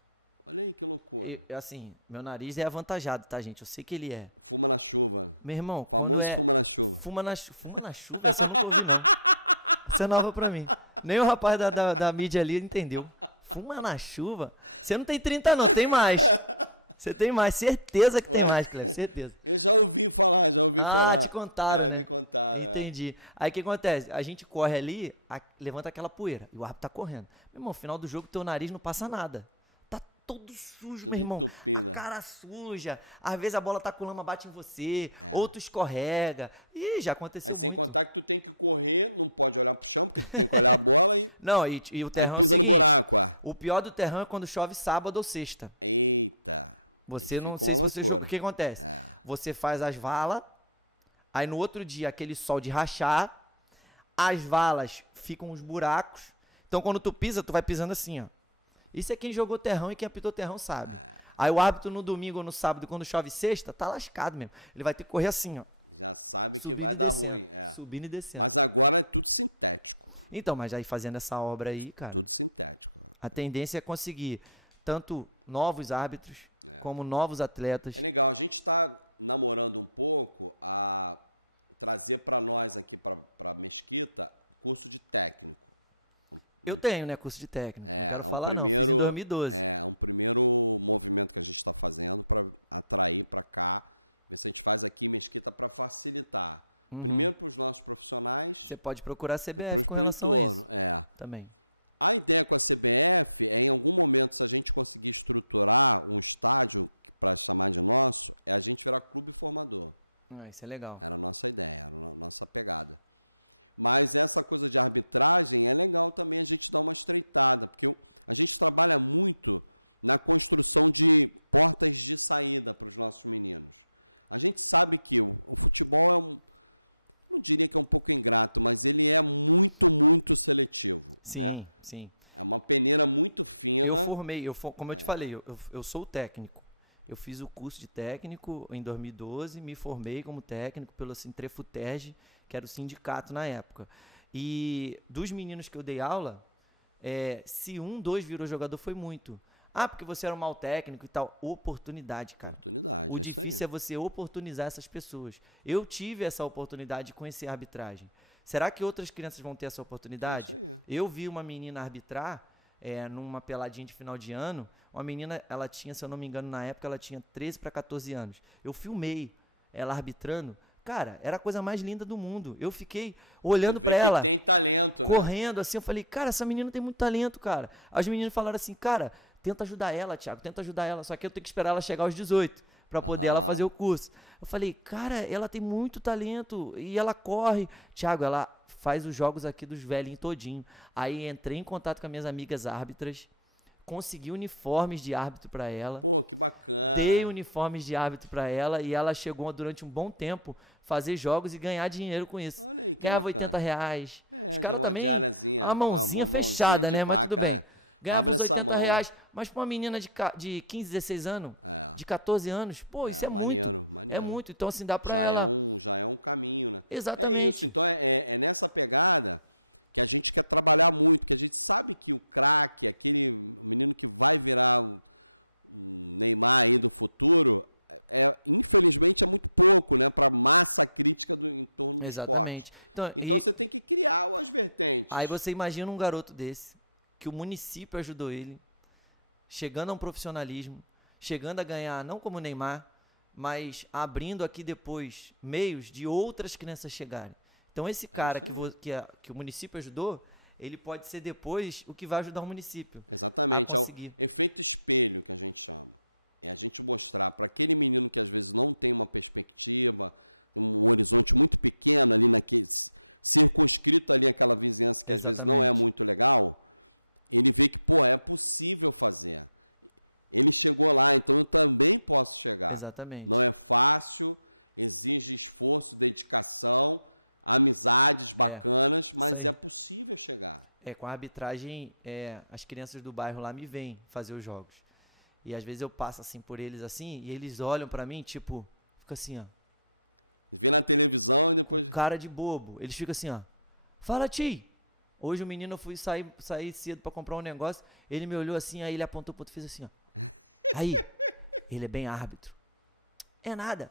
Olha aí que loucura. Assim, meu nariz é avantajado, tá, gente? Eu sei que ele é. Fuma na chuva. Meu irmão... Famoso fuma na chuva. Fuma na chuva? Essa eu nunca ouvi, não. Isso é nova pra mim. Nem o rapaz da mídia ali entendeu. Fuma na chuva? Você não tem 30 não, tem mais. Você tem mais, certeza que tem mais, Cleber, certeza. Eu já ouvi falar, falar. Ah, te contaram, né? Me contaram. Entendi. Aí o que acontece? A gente corre ali, levanta aquela poeira, e o árbitro tá correndo. Meu irmão, no final do jogo, teu nariz não passa nada. Tá todo sujo, tudo meu irmão. Entupido. A cara suja. Às vezes a bola tá com lama, bate em você, ou tu escorrega. Ih, já aconteceu Aí sem muito. contar que tu tem que correr, não pode olhar pro chão, porque tu tem que olhar a bola e... Não, e o terrão... Aí pisa no buraco, O pior do terrão é quando chove sábado ou sexta. Eita. Você não sei se você joga. O que acontece? Você faz as valas, aí no outro dia aquele sol de rachar, as valas ficam uns buracos. Então quando tu pisa, tu vai pisando assim, ó. Isso é quem jogou terrão e quem apitou terrão sabe. Aí o árbitro no domingo ou no sábado, quando chove sexta, tá lascado mesmo. Ele vai ter que correr assim, ó. Já sabe que vai dar ruim. Subindo e descendo. Mas agora é tudo sintético. Então, mas aí fazendo essa obra aí, cara. Tudo sintético. A tendência é conseguir tanto novos árbitros, como novos atletas. É legal, a gente está namorando um pouco a trazer para nós aqui, para Mesquita, curso de técnico. Eu tenho, né, curso de técnico. Primeiro, não, 2012. É um primeiro movimento que a gente está fazendo para atrair para cá, ver se a gente faz aqui em Mesquita para facilitar. Primeiro para os nossos profissionais. Você pode procurar a CBF para o entorno, também. A ideia com a CBF é, em algum momento, se a gente conseguir estruturar um estádio para chamar de nosso, é a gente virar clube formador. Isso é legal. Era a nossa ideia, era a nossa pegada. Mas essa coisa de arbitragem é legal também a gente dar uma estreitada, porque a gente trabalha muito na construção de portas de saída para os nossos meninos. A gente sabe que o futebol é não diria que é um pouco ingrato, mas ele é muito, muito seletivo. Sim, né? sim. É uma peneira muito fina. Eu formei, como eu te falei, eu sou técnico. Eu fiz o curso de técnico em 2012, me formei como técnico pelo Sintrefutege, que era o sindicato na época. E dos meninos que eu dei aula, se 2 virou jogador foi muito. Porque você era um mau técnico e tal. Oportunidade, cara. Oportunidade, O difícil é você oportunizar essas pessoas. Eu tive essa oportunidade de conhecer a arbitragem. Será que outras crianças vão ter essa oportunidade? É isso aí. Eu vi uma menina arbitrar numa peladinha de final de ano. Uma menina, ela tinha, se eu não me engano, na época, ela tinha 13 para 14 anos. Eu filmei ela arbitrando. Cara, era a coisa mais linda do mundo. Eu fiquei olhando para ela. Que tem talento, né? Correndo assim, eu falei, cara, essa menina tem muito talento, cara. As meninas falaram assim, cara, tenta ajudar ela, Thiago, tenta ajudar ela. Só que eu tenho que esperar ela chegar aos 18 para poder ela fazer o curso. Eu falei, cara, ela tem muito talento e ela corre. Thiago, ela faz os jogos aqui dos velhinhos todinho. Aí entrei em contato com as minhas amigas árbitras, consegui uniformes de árbitro para ela. Pô, que bacana. Dei uniformes de árbitro para ela e ela chegou durante um bom tempo fazer jogos e ganhar dinheiro com isso. Olha aí, que ganhava bacana. R$80. Os caras uma diáriazinha. A mãozinha fechada, né? Mas tudo bem. Né? Ganhava Abre essa mão. R$80. Mas pra uma menina de 15, 16 anos, de 14 anos, pô, isso é maneiro, muito. Maneiro. É muito. Então, assim, dá pra ela... Já é um caminho, né? Exatamente. É isso. Então, é nessa pegada que a gente quer trabalhar muito, que a gente sabe que o craque, aquele menino que vai virar um Neymar aí do futuro, infelizmente é muito pouco, né, para massa crítica em torno do esporte. Então você tem que criar as vertentes. Aí você imagina um garoto desse, que o município ajudou ele, chegando a um profissionalismo, chegando a ganhar, não como o Neymar, mas abrindo aqui depois meios de outras crianças chegarem. Então esse cara que o município ajudou, ele pode ser depois o que vai ajudar o município. Exatamente, é o efeito espelho que a gente chama. É a gente mostrar para aquele menino que às vezes não tem uma perspectiva, tem um horizonte muito pequeno ali naquele circunscrito ali aquela vizinhança que às vezes não é muito legal, ele vê que, pô, é possível fazer. Ele chegou lá, então eu também posso chegar. Exatamente. Não é fácil, exige esforço, dedicação, amizades bacanas, mas é possível chegar. Com a arbitragem, as crianças do bairro lá me vêm fazer os jogos. E às vezes eu passo assim por eles assim, e eles olham pra mim, tipo, fica assim, ó. Vê na televisão e depois... Cara de bobo. Eles ficam assim, ó. Fala, Ti. Hoje o menino, eu fui sair cedo pra comprar um negócio, ele me olhou assim, aí ele apontou pro outro e fez assim, ó. Aí, ele é bem árbitro. É nada.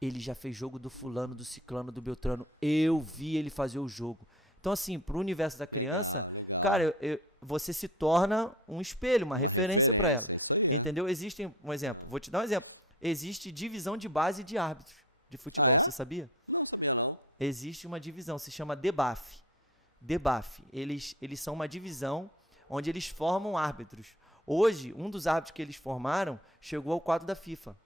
Ele já fez jogo do fulano, do ciclano, do beltrano. Eu vi ele fazer o jogo. Então, assim, pro universo da criança, legal. cara, você se torna um espelho, uma referência pra ela. Isso aí. Entendeu? Existem, um exemplo, vou te dar um exemplo. Existe divisão de base de árbitros de futebol, você sabia? Não sabia, não. Existe uma divisão, se chama DEBAF. DEBAF. Eles são uma divisão onde eles formam árbitros. Hoje, um dos árbitros que eles formaram chegou ao quadro da FIFA.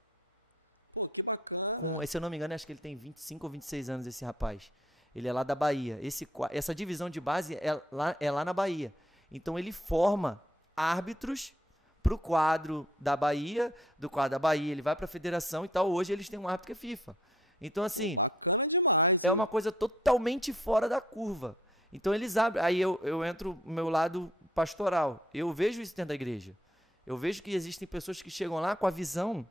Pô, que bacana. Se eu não me engano, acho que ele tem 25 ou 26 anos, esse rapaz. Ele é lá da Bahia. Essa divisão de base é lá na Bahia. Então, ele forma árbitros para o quadro da Bahia. Do quadro da Bahia, ele vai para a federação e tal. Hoje, eles têm um árbitro que é FIFA. Então, assim... Pô, bacana demais, hein? É uma coisa totalmente fora da curva. Então, eles abrem... Aí, eu entro no meu lado pastoral. Eu vejo isso dentro da igreja. Eu vejo que existem pessoas que chegam lá com a visão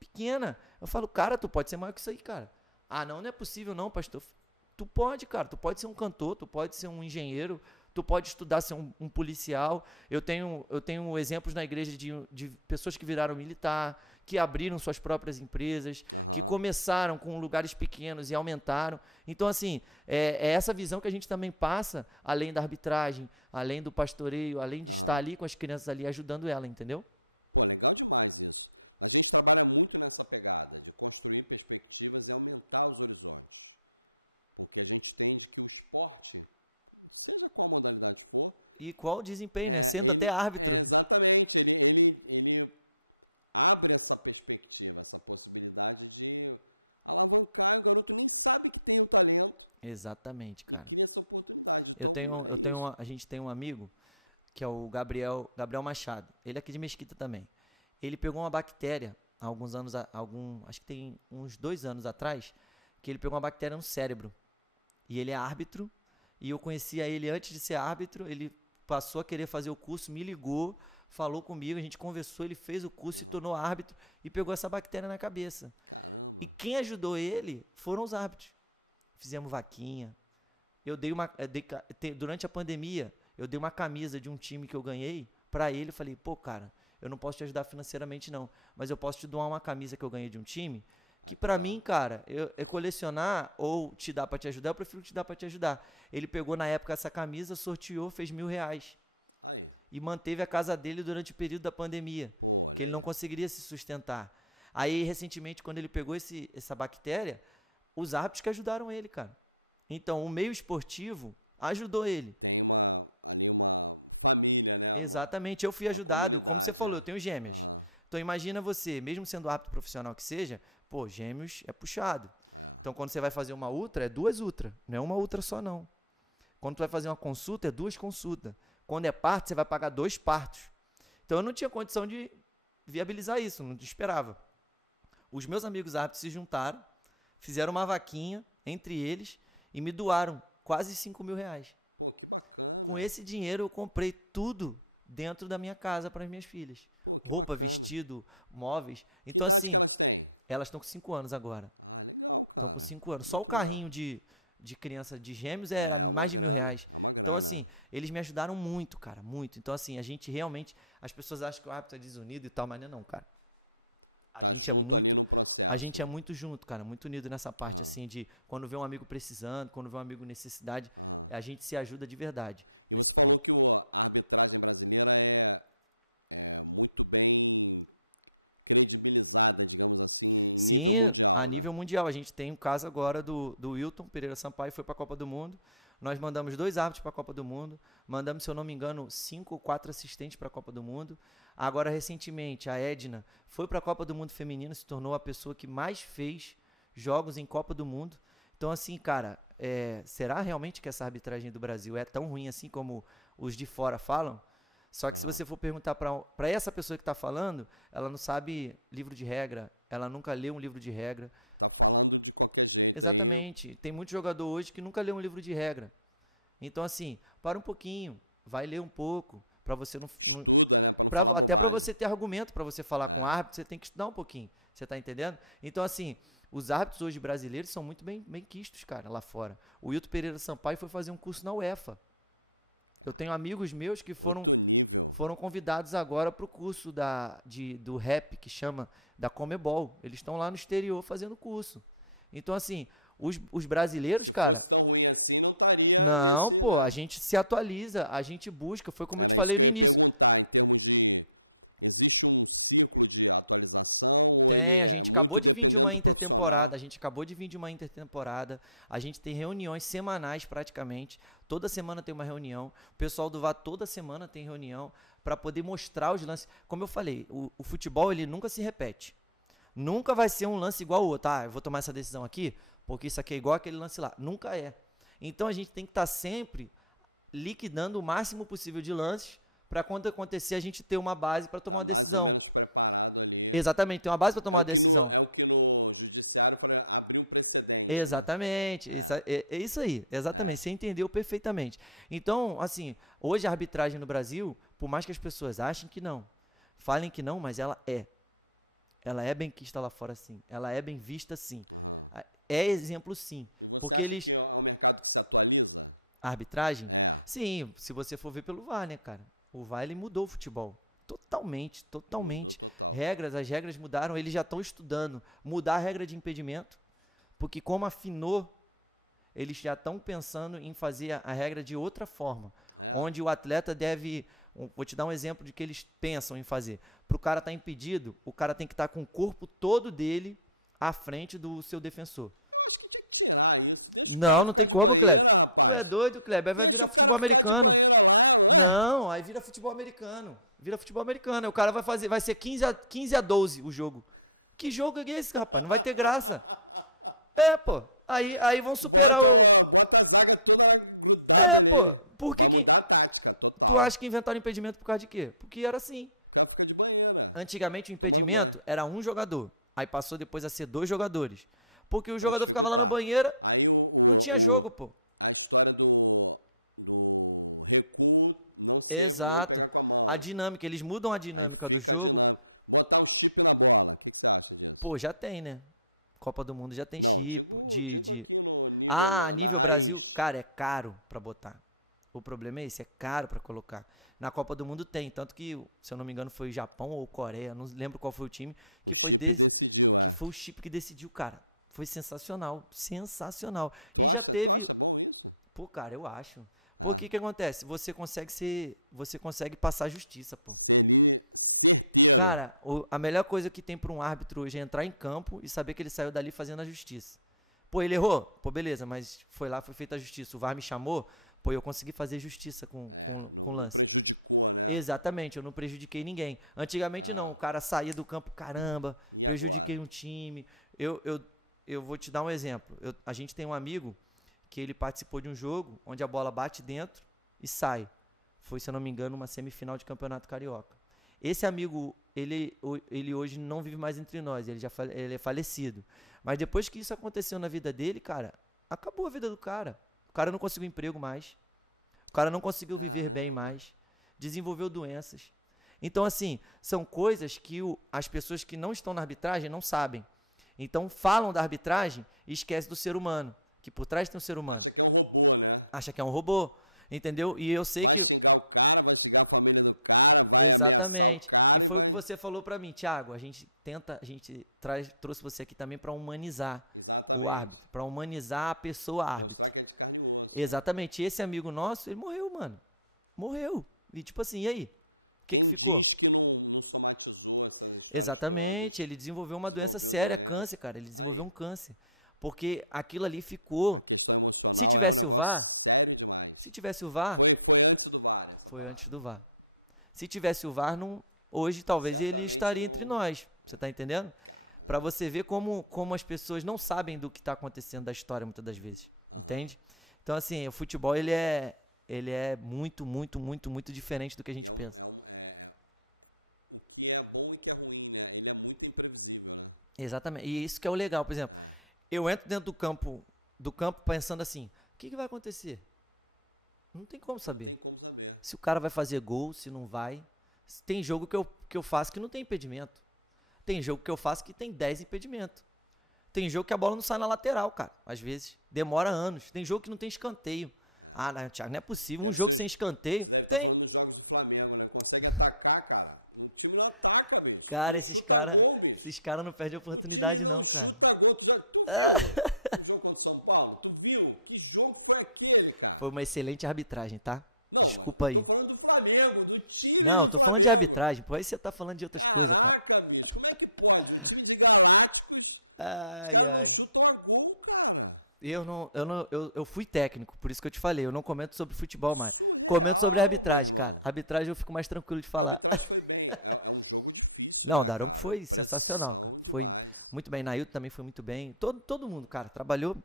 pequena. Eu falo, cara, tu pode ser maior que isso aí, cara. Ah, não é possível não, pastor. Tu pode, cara. Tu pode ser um cantor, tu pode ser um engenheiro, tu pode estudar ser um policial. Eu tenho exemplos na igreja de pessoas que viraram militar, que abriram suas próprias empresas, que começaram com lugares pequenos e aumentaram. Então, assim, é essa visão que a gente também passa, além da arbitragem, além do pastoreio, além de estar ali com as crianças ali, ajudando ela, entendeu? Pô, legal demais isso. A gente trabalha muito nessa pegada de construir perspectivas e aumentar os horizontes. Porque a gente entende que o esporte, seja qual modalidade for... E qual o desempenho, sendo até árbitro. Exatamente. Ele abre essa perspectiva, essa possibilidade de alavancar, e o garoto nem sabe que tem o talento. Exatamente, cara. E cria essa oportunidade. Então, a gente tem um amigo, que é o Gabriel Machado. Ele é aqui de Mesquita também. Ele pegou uma bactéria, há alguns anos, acho que tem uns 2 anos atrás, que ele pegou uma bactéria no cérebro. E ele é árbitro, e eu conhecia ele antes de ser árbitro, ele passou a querer fazer o curso, me ligou, falou comigo, a gente conversou, ele fez o curso, se tornou árbitro e pegou essa bactéria na cabeça. Caramba! E quem ajudou ele foram os árbitros. Fizemos vaquinha. Durante a pandemia, eu dei uma camisa de um time que eu ganhei pra ele. Eu falei, pô, cara, eu não posso te ajudar financeiramente não, mas eu posso te doar uma camisa que eu ganhei de um time. Que pra mim, cara, colecionar ou te dar pra te ajudar, eu prefiro te dar pra te ajudar. Ele pegou na época essa camisa, sorteou, fez R$1.000. Aí. E manteve a casa dele durante o período da pandemia. Pô, olha que ele aí. não conseguiria se sustentar. Aí, recentemente, quando ele pegou essa bactéria, os árbitros que ajudaram ele, cara. Então, o meio esportivo ajudou ele. Tem ali uma família, né? Exatamente. Eu fui ajudado, comunidade, como você falou, eu tenho gêmeos. Então, imagina você, mesmo sendo árbitro profissional que seja, pô, gêmeos é puxado. Então, quando você vai fazer uma ultra, é 2 ultra. Não é uma ultra só, não. Quando tu vai fazer uma consulta, é 2 consultas. Quando é parto, você vai pagar 2 partos. Então, eu não tinha condição de viabilizar isso, não esperava. Os meus amigos árbitros se juntaram, fizeram uma vaquinha entre eles e me doaram quase R$5.000. Pô, que bacana. Com esse dinheiro, eu comprei tudo dentro da minha casa para as minhas filhas. Pô, que roupa, bacana. Vestido, móveis. Que idade assim, que elas têm? Elas estão com 5 anos agora. Ah, legal, cara. 5 anos. Muito só o carrinho legal. de criança de gêmeos uma mais de grana. R$1.000. É uma grana. Então, assim, eles me ajudaram muito, cara, muito. Então, assim, a gente realmente... As pessoas acham que o árbitro é desunido e tal, mas não, cara. Tá junto ali no processo. A gente é muito junto, cara, muito unido nessa parte, assim, de quando vê um amigo precisando, quando vê um amigo necessidade, a gente se ajuda de verdade. E você falou que a arbitragem brasileira é muito bem credibilizada, digamos assim, em nível mundial, né? Nível mundial. A gente tem um caso agora do Wilton Pereira Sampaio, foi para a Copa do Mundo. Nós mandamos 2 árbitros para a Copa do Mundo, mandamos, se eu não me engano, 5 ou 4 assistentes para a Copa do Mundo. Agora, recentemente, a Edna foi para a Copa do Mundo Feminina, se tornou a pessoa que mais fez jogos em Copa do Mundo. Então, assim, cara, será realmente que essa arbitragem do Brasil é tão ruim assim como os de fora falam? Só que se você for perguntar para essa pessoa que está falando, ela não sabe livro de regra, ela nunca lê um livro de regra. Tá falando de qualquer jeito aí. Exatamente. Tem muito jogador hoje que nunca lê um livro de regra. Então, assim, para um pouquinho, vai ler um pouco, para você não... Estuda, né? Para não falar bobagem. Até para você ter argumento para você falar com o árbitro, você tem que estudar um pouquinho. Você tá entendendo? Então, assim, os árbitros hoje brasileiros são muito bem quistos, cara, lá fora. O Wilton Pereira Sampaio foi fazer um curso na UEFA. Eu tenho amigos meus que outro nível. Foram convidados agora para o curso do rap, que chama da Comebol. Eles estão lá no exterior fazendo curso. Então, assim, os brasileiros, se cara... fosse tão ruim assim, não estaria nesse... Pô, né? A gente se atualiza, a gente busca. Foi como Era eu te isso falei que eu ia no início. perguntar, em termos de... Existe um ciclo de atualização ou ele é muito dependendo do profissional? A gente acabou de vir de uma intertemporada, a gente tem reuniões semanais praticamente, toda semana tem uma reunião, o pessoal do VAR toda semana tem reunião para poder mostrar os lances. Como eu falei, o futebol ele nunca se repete, nunca vai ser um lance igual ao outro. Eu vou tomar essa decisão aqui, porque isso aqui é igual aquele lance lá. Nunca é. Então a gente tem que estar sempre liquidando o máximo possível de lances, para quando acontecer a gente ter uma base para tomar decisão. Mais ou menos preparado ali. Exatamente, tem uma base para tomar decisão. É o que no judiciário fala, abrir um precedente. Exatamente, né? É isso aí, exatamente, você entendeu perfeitamente. Então, assim, hoje a arbitragem no Brasil, por mais que as pessoas achem que não, falem que não, mas ela é. Ela é bem quista lá fora, sim. Ela é bem vista, sim. Uhum. É exemplo, sim. E você acha que é um mercado que se atualiza? A arbitragem? É. Sim, se você for ver pelo VAR, né, cara? O VAR, ele mudou o futebol. Totalmente. Mudou total. As regras mudaram, eles já estão estudando mudar a regra de impedimento, porque como afinou, eles já estão pensando em fazer a regra de outra forma, onde o atleta deve... Vou te dar um exemplo de que eles pensam em fazer. Para o cara estar impedido, o cara tem que estar com o corpo todo dele à frente do seu defensor. Eu acho que tinha que tirar isso. Deixa o cara ficar de banheira, rapaz. É doido, Kleber. Deixa o cara ficar de banheira lá, ué. Não, aí vira futebol americano. Aí o cara vai ser 15-12 o jogo. Que jogo é esse, rapaz? Não vai ter graça. Pô. Aí vão superar bota a zaga toda grudada nele. Vai mudar a tática, total. Eu acho que inventaram impedimento por causa de quê? Porque era assim. O cara fica de banheira. Antigamente o impedimento era um jogador. Aí passou depois a ser 2 jogadores. Porque o jogador ficava lá na banheira, aí não tinha jogo, pô. A história do recuo não pegar com a mão. A dinâmica, eles mudam a dinâmica do jogo. Aí fica a dinâmica. Botar um chip na bola, o que você acha disso? Pô, já tem, né? Copa do Mundo já tem chip. Não, digo aqui no nível, na raiz. Brasil, cara, é caro pra botar. O problema é esse, é caro pra colocar. Na Copa do Mundo tem, tanto que, se eu não me engano, foi o Japão ou Coreia, não lembro qual foi o time. O chip decidiu, Foi o chip que decidiu, cara. Foi sensacional, sensacional. Tu acha bom isso? Pô, cara, eu acho. Porque o que acontece? Você consegue passar justiça, pô. Ser ali certeiro. Cara, a melhor coisa que tem para um árbitro hoje é entrar em campo e saber que ele saiu dali fazendo a justiça. Pô, ele errou? Pô, beleza, mas foi lá, foi feita a justiça. O VAR me chamou, pô, eu consegui fazer justiça com o não lance. prejudicou, né? Exatamente, eu não prejudiquei ninguém. Antigamente não, o cara saía do campo, caramba, e prejudiquei agora? um time. Eu vou te dar um exemplo. A gente tem um amigo que ele participou de um jogo onde a bola bate dentro e sai. Foi, se eu não me engano, uma semifinal de Campeonato Carioca. Esse amigo, ele hoje não vive mais entre nós, ele é falecido. Mas depois que isso aconteceu na vida dele, cara, acabou a vida do cara. O cara não conseguiu emprego mais. O cara não conseguiu viver bem mais. Desenvolveu doenças. Então, assim, são coisas que as pessoas que não estão na arbitragem não sabem. Então, falam da arbitragem e esquecem do ser humano. Que por trás tem um ser humano. Acha que é um robô, né? Acha que é um robô, entendeu? E eu sei vai xingar o cara, vai xingar a família do cara, vai ameaçar o cara e vai... Foi o que você falou pra mim, Thiago, a gente trouxe você aqui também pra humanizar. Exatamente. Pra humanizar a pessoa árbitro. Mostrar que é de carne e osso. Exatamente. Esse amigo nosso, ele morreu, mano. Morreu. E tipo assim, e aí? Quem diz que não somatizou essas histórias Exatamente. todas... Ele desenvolveu uma doença séria, câncer, cara. Ele desenvolveu um câncer. Porque aquilo ali ficou... A questão emocional é um negócio sério demais. Se tivesse o VAR... Foi antes do VAR essa Foi parada. antes do VAR. Se tivesse o VAR, hoje talvez ele estaria entre nós. Você tá entendendo? Pra você ver como as pessoas não sabem do que tá acontecendo da história muitas das vezes. Entende? Então, assim, o futebol, ele é muito, muito, muito, muito diferente do que a gente pensa. O que é bom e que é ruim, né? Ele é muito imprevisível, né? Exatamente. E isso que é o legal, por exemplo. Eu entro dentro do campo pensando assim, o que vai acontecer? Não tem como saber. Não tem como saber. Se o cara vai fazer gol, se não vai. Tem jogo que eu faço que não tem impedimento. Tem jogo que eu faço que tem 10 impedimentos. Tem jogo que a bola não sai na lateral, cara. Às vezes. Demora anos. Tem jogo que não tem escanteio. Ah, não, Thiago, não é possível. Deve um jogo ser- sem escanteio. Você deve estar falando nos jogos do Flamengo, né? Consegue atacar, cara. O time não ataca, bicho. Cara, não esses chuta cara- gol, bicho. Esses caras não perdem O oportunidade. time não cara. chuta gol. Tu viu o jogo contra o São Paulo? Tu viu? Que jogo foi aquele, cara? Foi uma excelente arbitragem, tá? Não, Desculpa mas eu tô aí. falando do Flamengo, do time Não, do tô falando de Flamengo. arbitragem. Pô, aí você tá falando de outras coisas. Caraca, bicho, como é que pode? Um time de galácticos, os caras não chutam a gol, cara. Eu fui técnico, por isso que eu te falei. Eu não comento sobre futebol mais. Surreal, Comento sobre arbitragem, meu cara. irmão. Arbitragem eu fico mais tranquilo de A falar. arbitragem foi bem. É um jogo difícil, Não, né, Daronco cara? foi Pressão sensacional. Foi demais. muito bem. Nailton também foi muito bem. Todo mundo, cara, trabalhou.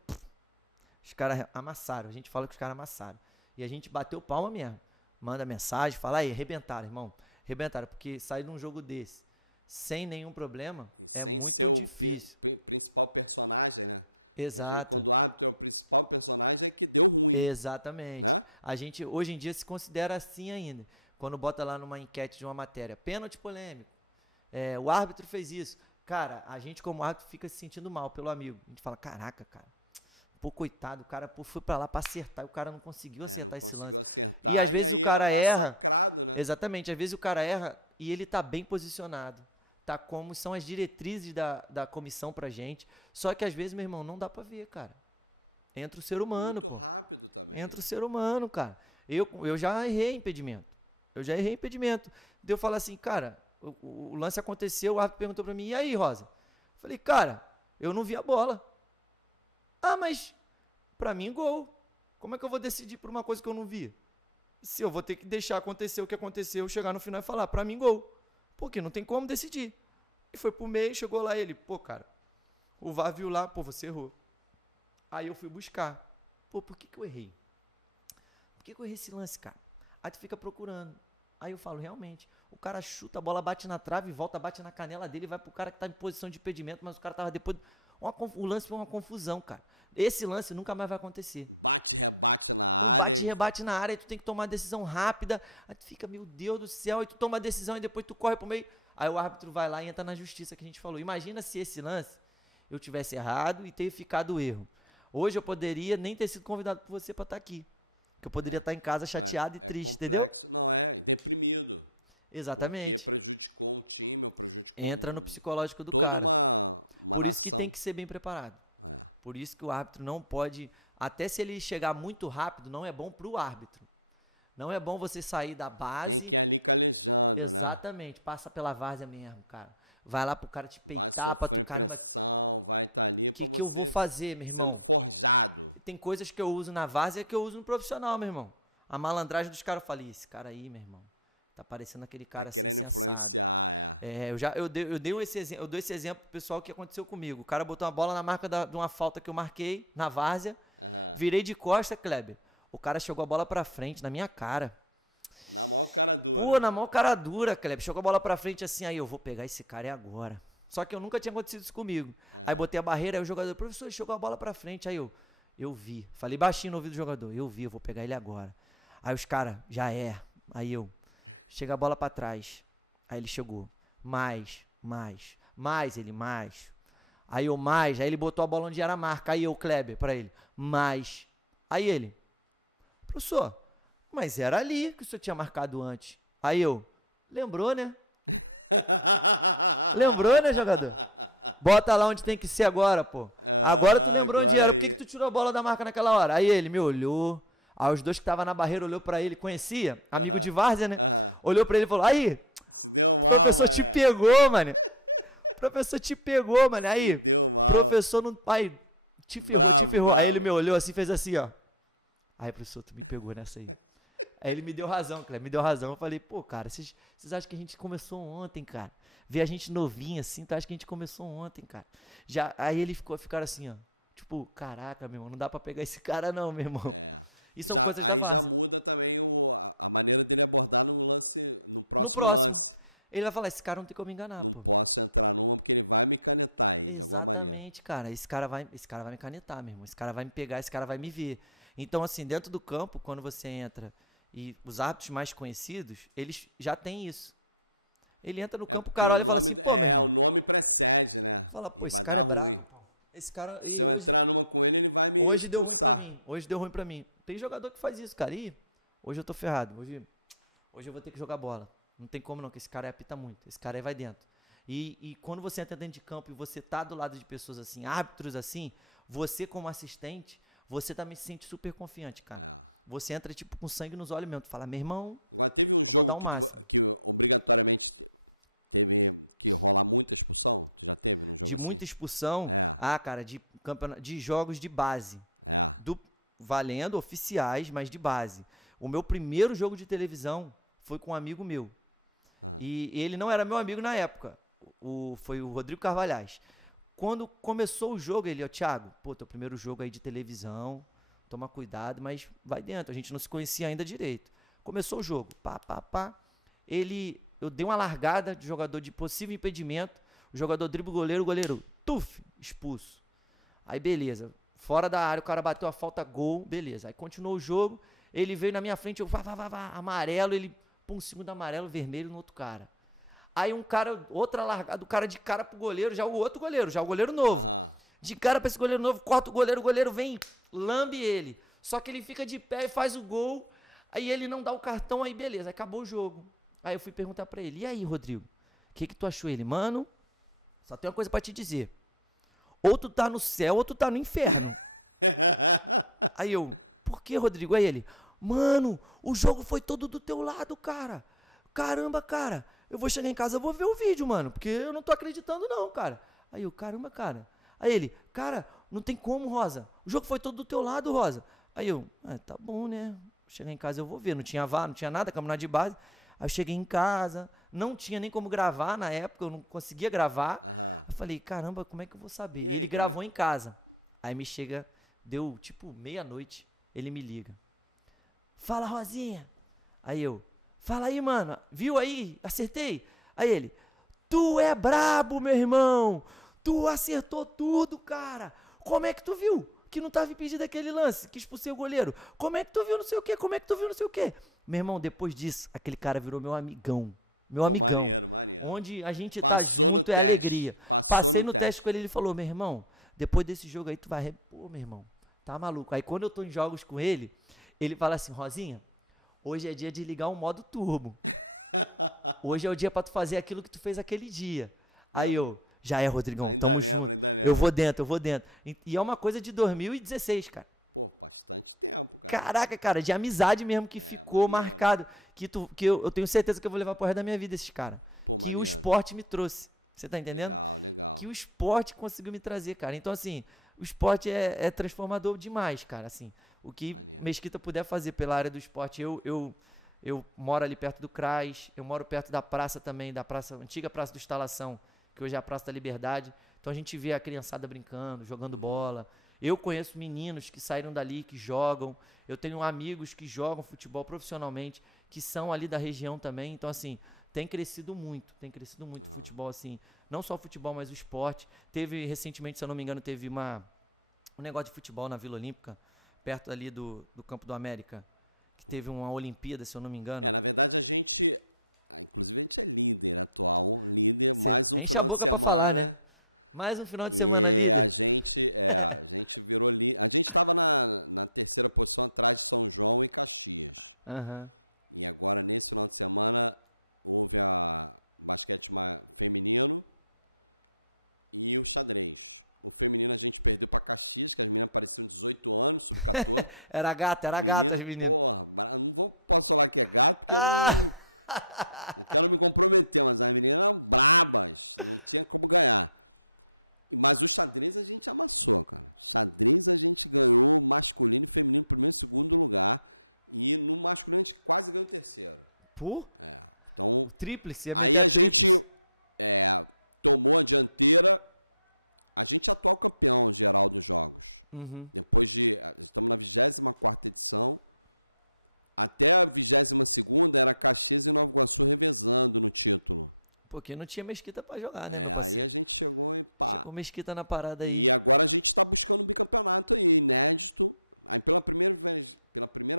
Os caras amassaram. A gente fala que os caras amassaram. E a gente bateu palma mesmo. Manda mensagem, fala aí, arrebentaram, irmão. Arrebentaram, porque sair de um jogo desse sem nenhum problema E é sem muito ser o difícil. principal personagem, né? Às vezes, Exato. quando o árbitro é o principal personagem, é que deu ruim. Exatamente. Né? A gente, hoje em dia, se considera assim ainda. Quando bota lá numa enquete de uma matéria, pênalti polêmico, o árbitro fez isso. Cara, a gente como árbitro fica se sentindo mal pelo amigo. A gente fala, caraca, cara, pô, coitado, o cara foi pra lá pra acertar e o cara não conseguiu acertar Não esse conseguiu lance. acertar E às e, vezes aí o cara é erra. massacrado, né? Exatamente, às vezes o cara erra e ele tá bem posicionado. Tá como são as diretrizes da comissão pra gente. Só que às vezes, meu irmão, não dá pra ver, cara. Entra o ser humano, Muito pô. rápido também. Entra o né? ser humano, cara. Eu já errei impedimento. Daí eu falo assim, cara, o lance aconteceu, o árbitro perguntou pra mim, e aí, Rosa? Falei, cara, eu não vi a bola. Ah, mas pra mim, gol. Como é que eu vou decidir por uma coisa que eu não vi? Se eu vou ter que deixar acontecer o que aconteceu, chegar no final e falar, pra mim, gol. Porque não tem como decidir. E foi pro meio, chegou lá ele, pô, cara, o VAR viu lá, pô, você errou. Aí eu fui buscar. Pô, por que eu errei? Por que eu errei esse lance, cara? Aí tu fica procurando. Aí eu falo, realmente, o cara chuta, a bola bate na trave, volta, bate na canela dele, vai pro cara que tá em posição de impedimento, mas o cara tava depois... O lance foi uma confusão, cara. Esse lance nunca mais vai acontecer. Bate, rebate na área. Bate, rebate na área, aí tu tem que tomar uma decisão rápida, aí tu fica, meu Deus do céu, aí tu toma a decisão e depois tu corre pro meio, aí o árbitro vai lá e entra na justiça que a gente falou. Imagina se esse lance eu tivesse errado e ter ficado o erro. Hoje eu poderia nem ter sido convidado por você para estar aqui. Que eu poderia estar em casa chateado e triste, complexo. entendeu? Não, deprimido. Exatamente. Porque prejudicou um time, ou prejudicou Entra no psicológico do toda cara. uma Por nação. isso que tem que ser bem preparado. Por isso que o árbitro não pode, até se ele chegar muito rápido, não é bom pro árbitro. Não é bom você sair da base. Tem que ir ali calejando, né? Exatamente, passa pela várzea mesmo, cara. Vai lá pro cara te peitar, Vai sofrer pressão, vai estar ali pra que você eu vou fazer, meu irmão? sendo forjado. Tem coisas que eu uso na várzea que eu uso no profissional, meu irmão. A malandragem dos caras, eu falei, esse cara aí, meu irmão, tá parecendo aquele cara Tá querendo assim, sensado. influenciar, Eu dou esse exemplo pro pessoal que aconteceu comigo. O cara botou uma bola na marca de uma falta que eu marquei na várzea, virei de costa, Kleber. O cara jogou a bola pra frente, na minha cara. Na maior cara dura. Pô, na maior cara dura, Kleber. Jogou a bola pra frente assim, aí eu vou pegar esse cara agora. Só que eu nunca tinha acontecido isso comigo. Aí botei a barreira, aí o jogador, professor, jogou a bola pra frente. Aí eu vi. Falei baixinho no ouvido do jogador, eu vou pegar ele agora. Aí os caras, já é. Aí chega a bola pra trás. Aí ele chegou. Mais. Aí aí ele botou a bola onde era a marca. Aí Kleber, pra ele, mais. Aí ele, professor, mas era ali que o senhor tinha marcado antes. Aí lembrou, né? Lembrou, né, jogador? Bota lá onde tem que ser agora, pô. Agora tu lembrou onde era. Por que tu tirou a bola da marca naquela hora? Aí ele me olhou. Aí os dois que estavam na barreira olhou pra ele, conhecia, amigo de várzea, né? Olhou pra ele e falou, aí, se deu mal, o professor te pegou, mano. O professor te pegou, mano. Aí, se deu mal. O professor não... Aí, te ferrou, bravo, te ferrou. bravo. Aí ele me olhou assim, fez assim, ó. Aí, professor, tu me pegou nessa aí. Aí ele me deu razão, Cleber, me deu razão. Eu falei, pô, cara, vocês acham que a gente começou ontem, cara? Ver a gente novinho assim, tu acha que a gente começou ontem, cara? Aí ele ficaram assim, ó. Tipo, caraca, meu irmão, não dá pra pegar esse cara não, meu irmão. Aí já muda também a maneira dele abordar no próximo lance. ele vai falar, esse cara não tem como me enganar. Não pô. posso entrar numa porque ele vai me canetar aí, de alguma maneira. Exatamente, cara. Esse cara vai me canetar, meu irmão. Esse cara vai me pegar, esse cara vai me ver. Então, assim, dentro do campo, quando você entra e os árbitros mais conhecidos, eles já têm isso. Ele entra no campo, o cara olha e fala assim, o nome precede, né? Fala, pô, e esse vai cara dar é ruim. brabo. Esse cara, Se eu entrar numa com ele vai me expulsar. Hoje deu ruim pra mim. Tem jogador que faz isso, cara. Ih, hoje eu tô ferrado. Hoje eu vou ter que jogar bola. Não tem como não, que esse cara apita muito. Esse cara aí vai dentro. E quando você entra dentro de campo e você tá do lado de pessoas assim, árbitros assim, você como assistente, você também se sente super confiante, cara. Você entra tipo com sangue nos olhos mesmo. Tu fala, meu irmão... Agora teve um jogo que obrigatoriamente teve que rolar muita expulsão? Tu já teve num jogo assim? De muita expulsão? Cara, de jogos de base. Valendo, oficiais, mas de base. O meu primeiro jogo de televisão foi com um amigo meu. E ele não era meu amigo na época. Foi o Rodrigo Carvalhais. Quando começou o jogo, ele, Thiago, pô, teu primeiro jogo aí de televisão, toma cuidado, mas vai dentro. A gente não se conhecia ainda direito. Começou o jogo, eu dei uma largada de jogador de possível impedimento, o jogador dribla o goleiro, expulso. Aí beleza, fora da área, o cara bateu a falta, gol, beleza. Aí continuou o jogo, ele veio na minha frente, eu amarelo, ele, segundo amarelo, vermelho no outro cara. Aí outra largada, o cara de cara pro goleiro, já o outro goleiro, já o goleiro novo. De cara pra esse goleiro novo, corta o goleiro vem, lambe ele. Só que ele fica de pé e faz o gol, aí ele não dá o cartão, aí beleza, acabou o jogo. Aí eu fui perguntar pra ele, e aí, Rodrigo, o que tu achou? Ele, mano, só tem uma coisa pra te dizer. Ou tu tá no céu, ou tu tá no inferno. Aí eu, por que, Rodrigo? Aí ele, mano, o jogo foi todo do teu lado, cara. Caramba, cara, eu vou chegar em casa, eu vou ver o vídeo, mano, porque eu não tô acreditando não, cara. Aí eu, caramba, cara. Aí ele, cara, não tem como, Rosa. O jogo foi todo do teu lado, Rosa. Aí eu, tá bom, né? Chegar em casa eu vou ver. Não tinha VAR, não tinha nada, campeonato de base. Aí eu cheguei em casa, não tinha nem como gravar na época, eu não conseguia gravar. Eu falei, caramba, como é que eu vou saber? E aí, ele gravou em casa. Aí me chega, deu tipo meia-noite, ele me liga. Fala, Rosinha. Aí eu, fala aí, mano, viu aí? Acertei? Aí ele, tu é brabo, meu irmão. Tu acertou tudo, cara. Como é que tu viu que não tava impedido aquele lance, que expulsei o goleiro? Como é que tu viu não sei o quê? Como é que tu viu não sei o quê? Meu irmão, depois disso, aquele cara virou meu amigão. Meu amigão. Maneiro. Onde a gente passou tá junto, no teste. Alegria. Passei no teste com ele, ele falou, meu irmão, depois desse jogo aí tu vai... Pô, meu irmão, tá maluco. Aí quando eu tô em jogos com ele, ele fala assim, Rosinha, hoje é dia de ligar um modo turbo. Hoje é o dia pra tu fazer aquilo que tu fez aquele dia. Aí eu... Já é, Rodrigão. Ainda lembro. Eu vou dentro. E é uma coisa de 2016, cara. Pô, bastante tempo, cara. Caraca, cara, de amizade mesmo que ficou marcado. Que eu tenho certeza que eu vou levar pro resto da minha vida esses caras. Pô, que maneiro. o esporte me trouxe. Você tá entendendo? Legal. Que o esporte conseguiu me trazer, cara. Então, assim, o esporte é transformador demais, cara. Assim, o que Mesquita puder fazer pela área do esporte. Eu moro ali perto do CRAS, eu moro perto da praça também, da antiga Praça do Instalação, que hoje é a Praça da Liberdade. Então a gente vê a criançada brincando, jogando bola. Eu conheço meninos que saíram dali, que jogam. Eu tenho amigos que jogam futebol profissionalmente, que são ali da região também. Então, assim, tem crescido muito o futebol, assim. Não só o futebol, mas o esporte. Teve, recentemente, se eu não me engano, teve um negócio de futebol na Vila Olímpica, perto ali do Campo do América, que teve uma Olimpíada, se eu não me engano. Na verdade, a gente... Inclusive, a gente é líder, mais um final de semana. Falar, né? Mais um final de semana. E a gente virou líder. A gente estava na terceira posição atrás de São João e Caxias. E agora, nesse final de semana, houve a basquete feminino e o xadrez. O feminino a gente perdeu para Caxias, que as meninas pareciam 18 anos, sub-14. Era gata as meninas. Porra, posso falar que é gato, porque eu não quero me comprometer, mas as meninas eram brabas, não tinha como ganhar. Mas o xadrez a gente amassou, cara. Xadrez a gente ganhou masculino e feminino, primeiro e segundo lugar. E no masculino a gente quase ganhou o terceiro. Pô? Então, tríplice. Aí a gente tomou a dianteira. A gente é atual campeão geral dos jogos. Depois estamos na 24ª edição. Até a 22ª era Caxias e Nova Iguaçu revezando no título. Porque não tinha Mesquita pra jogar, né? Aí a gente chegou e pá. Com Mesquita na parada aí. E agora a gente está buscando um bicampeonato aí, inédito. Aí pela primeira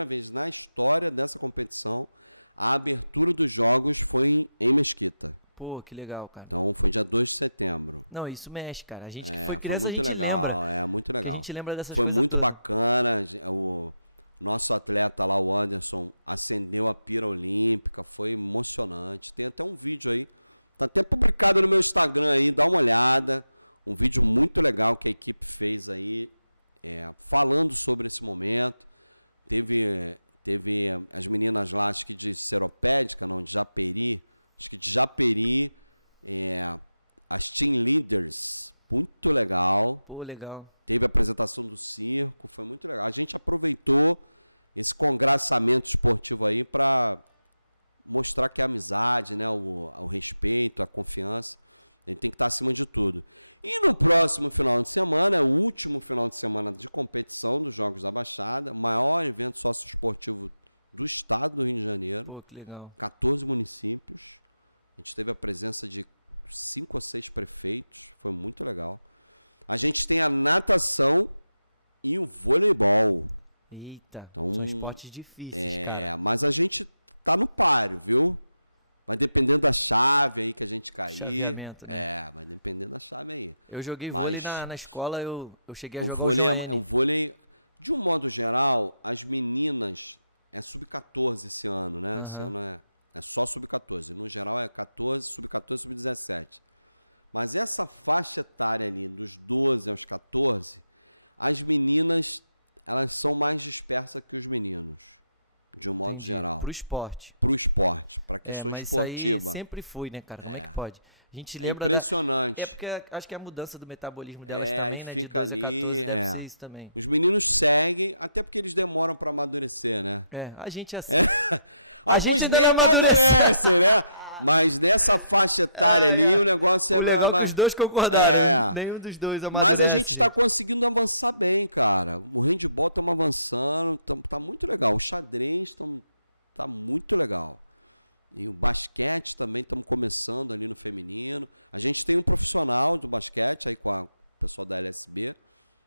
vez na história dessa competição, a abertura dos jogos foi em Mesquita. Pô, que legal, cara. Então foi dia 2 de setembro. Não, isso mexe, cara. A gente que foi criança, foi muito a gente legal, lembra. muito legal. A gente lembra dessas Foi coisas muito todas. bacana. O nosso atleta lá, o Anderson, acendeu a pira olímpica. Foi emocionante. Tem até um vídeo aí. Tá até publicado no meu Instagram aí. Dá uma olhada. Um vídeo muito legal que a equipe fez aí. Falando sobre esse momento. Teve as meninas lá, acho que de Seropédica, não, de Japeri. Acho que de Japeri, as team leaders, muito legal. Pô, legal. Teve a apresentação do circo, foi muito legal. A gente aproveitou esse congraçamento esportivo aí para mostrar que a amizade, né, o respeito, a confiança, a gente tem que estar acima de tudo. E no próximo final de semana, o último final de semana de competição dos Jogos da Baixada, maior evento socioesportivo do estado do Rio de Janeiro. Pô, que legal. 14 municípios. A gente teve a presença de 5 ou 6 prefeitos. Foi muito legal. A gente tem a natação e o voleibol. Eita, Então, são esportes difíceis, cara. Mas a gente tá no páreo, viu? Vai dependendo da chave aí que a gente cair. Chaveamento, né? Vai dependendo da chave aí. Eu joguei Mas vôlei na escola, eu cheguei a O jogar vôlei, o o vôlei, de um modo geral, as meninas é sub-14 esse ano, né? Esse ano é só sub-14. No geral é 14, sub-14, sub-17. Mas essa faixa etária ali, dos 12 aos 14, as meninas, elas são mais dispersas que os meninos, de um modo geral. Pro esporte. Pro esporte, pra questão mas esportiva. Isso aí sempre foi, né, cara? Como é que pode? A gente É lembra impressionante. É porque acho que a mudança do metabolismo delas aí também, né? fica de 12 a ali, 14, deve ser isso também. Os meninos seguem, até porque eles demoram pra amadurecer, né? A gente assim. Alguns gente nem ainda não amadurecem, né? Mas nessa faixa etária ali, o negócio O legal é que os dois concordaram. Né? Nenhum dos dois amadurece. Mas a gente está conseguindo avançar bem, cara. O handball estamos avançando, tá muito legal. O xadrez tá muito legal. E o basquete também estamos começando ali no feminino. A gente tem um profissional do basquete aí com o pessoal da LSB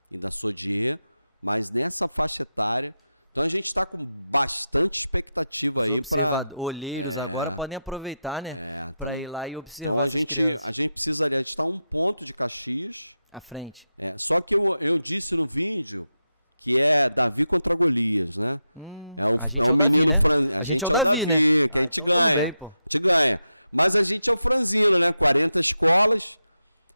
e da Sodier, mas nessa faixa etária. Então a gente está com bastante expectativa aí para. Olheiros agora podem aproveitar, né? Para ir lá e observar. Então a gente precisa ali, a gente está a um ponto de Caxias. À frente. Só que eu disse no vídeo que é Davi contra Golias, né? É o menino Franzino. A gente é o Davi, né? Que a gente ganha. A gente ganha. Mas a gente é o Franzino, né? 40 escolas,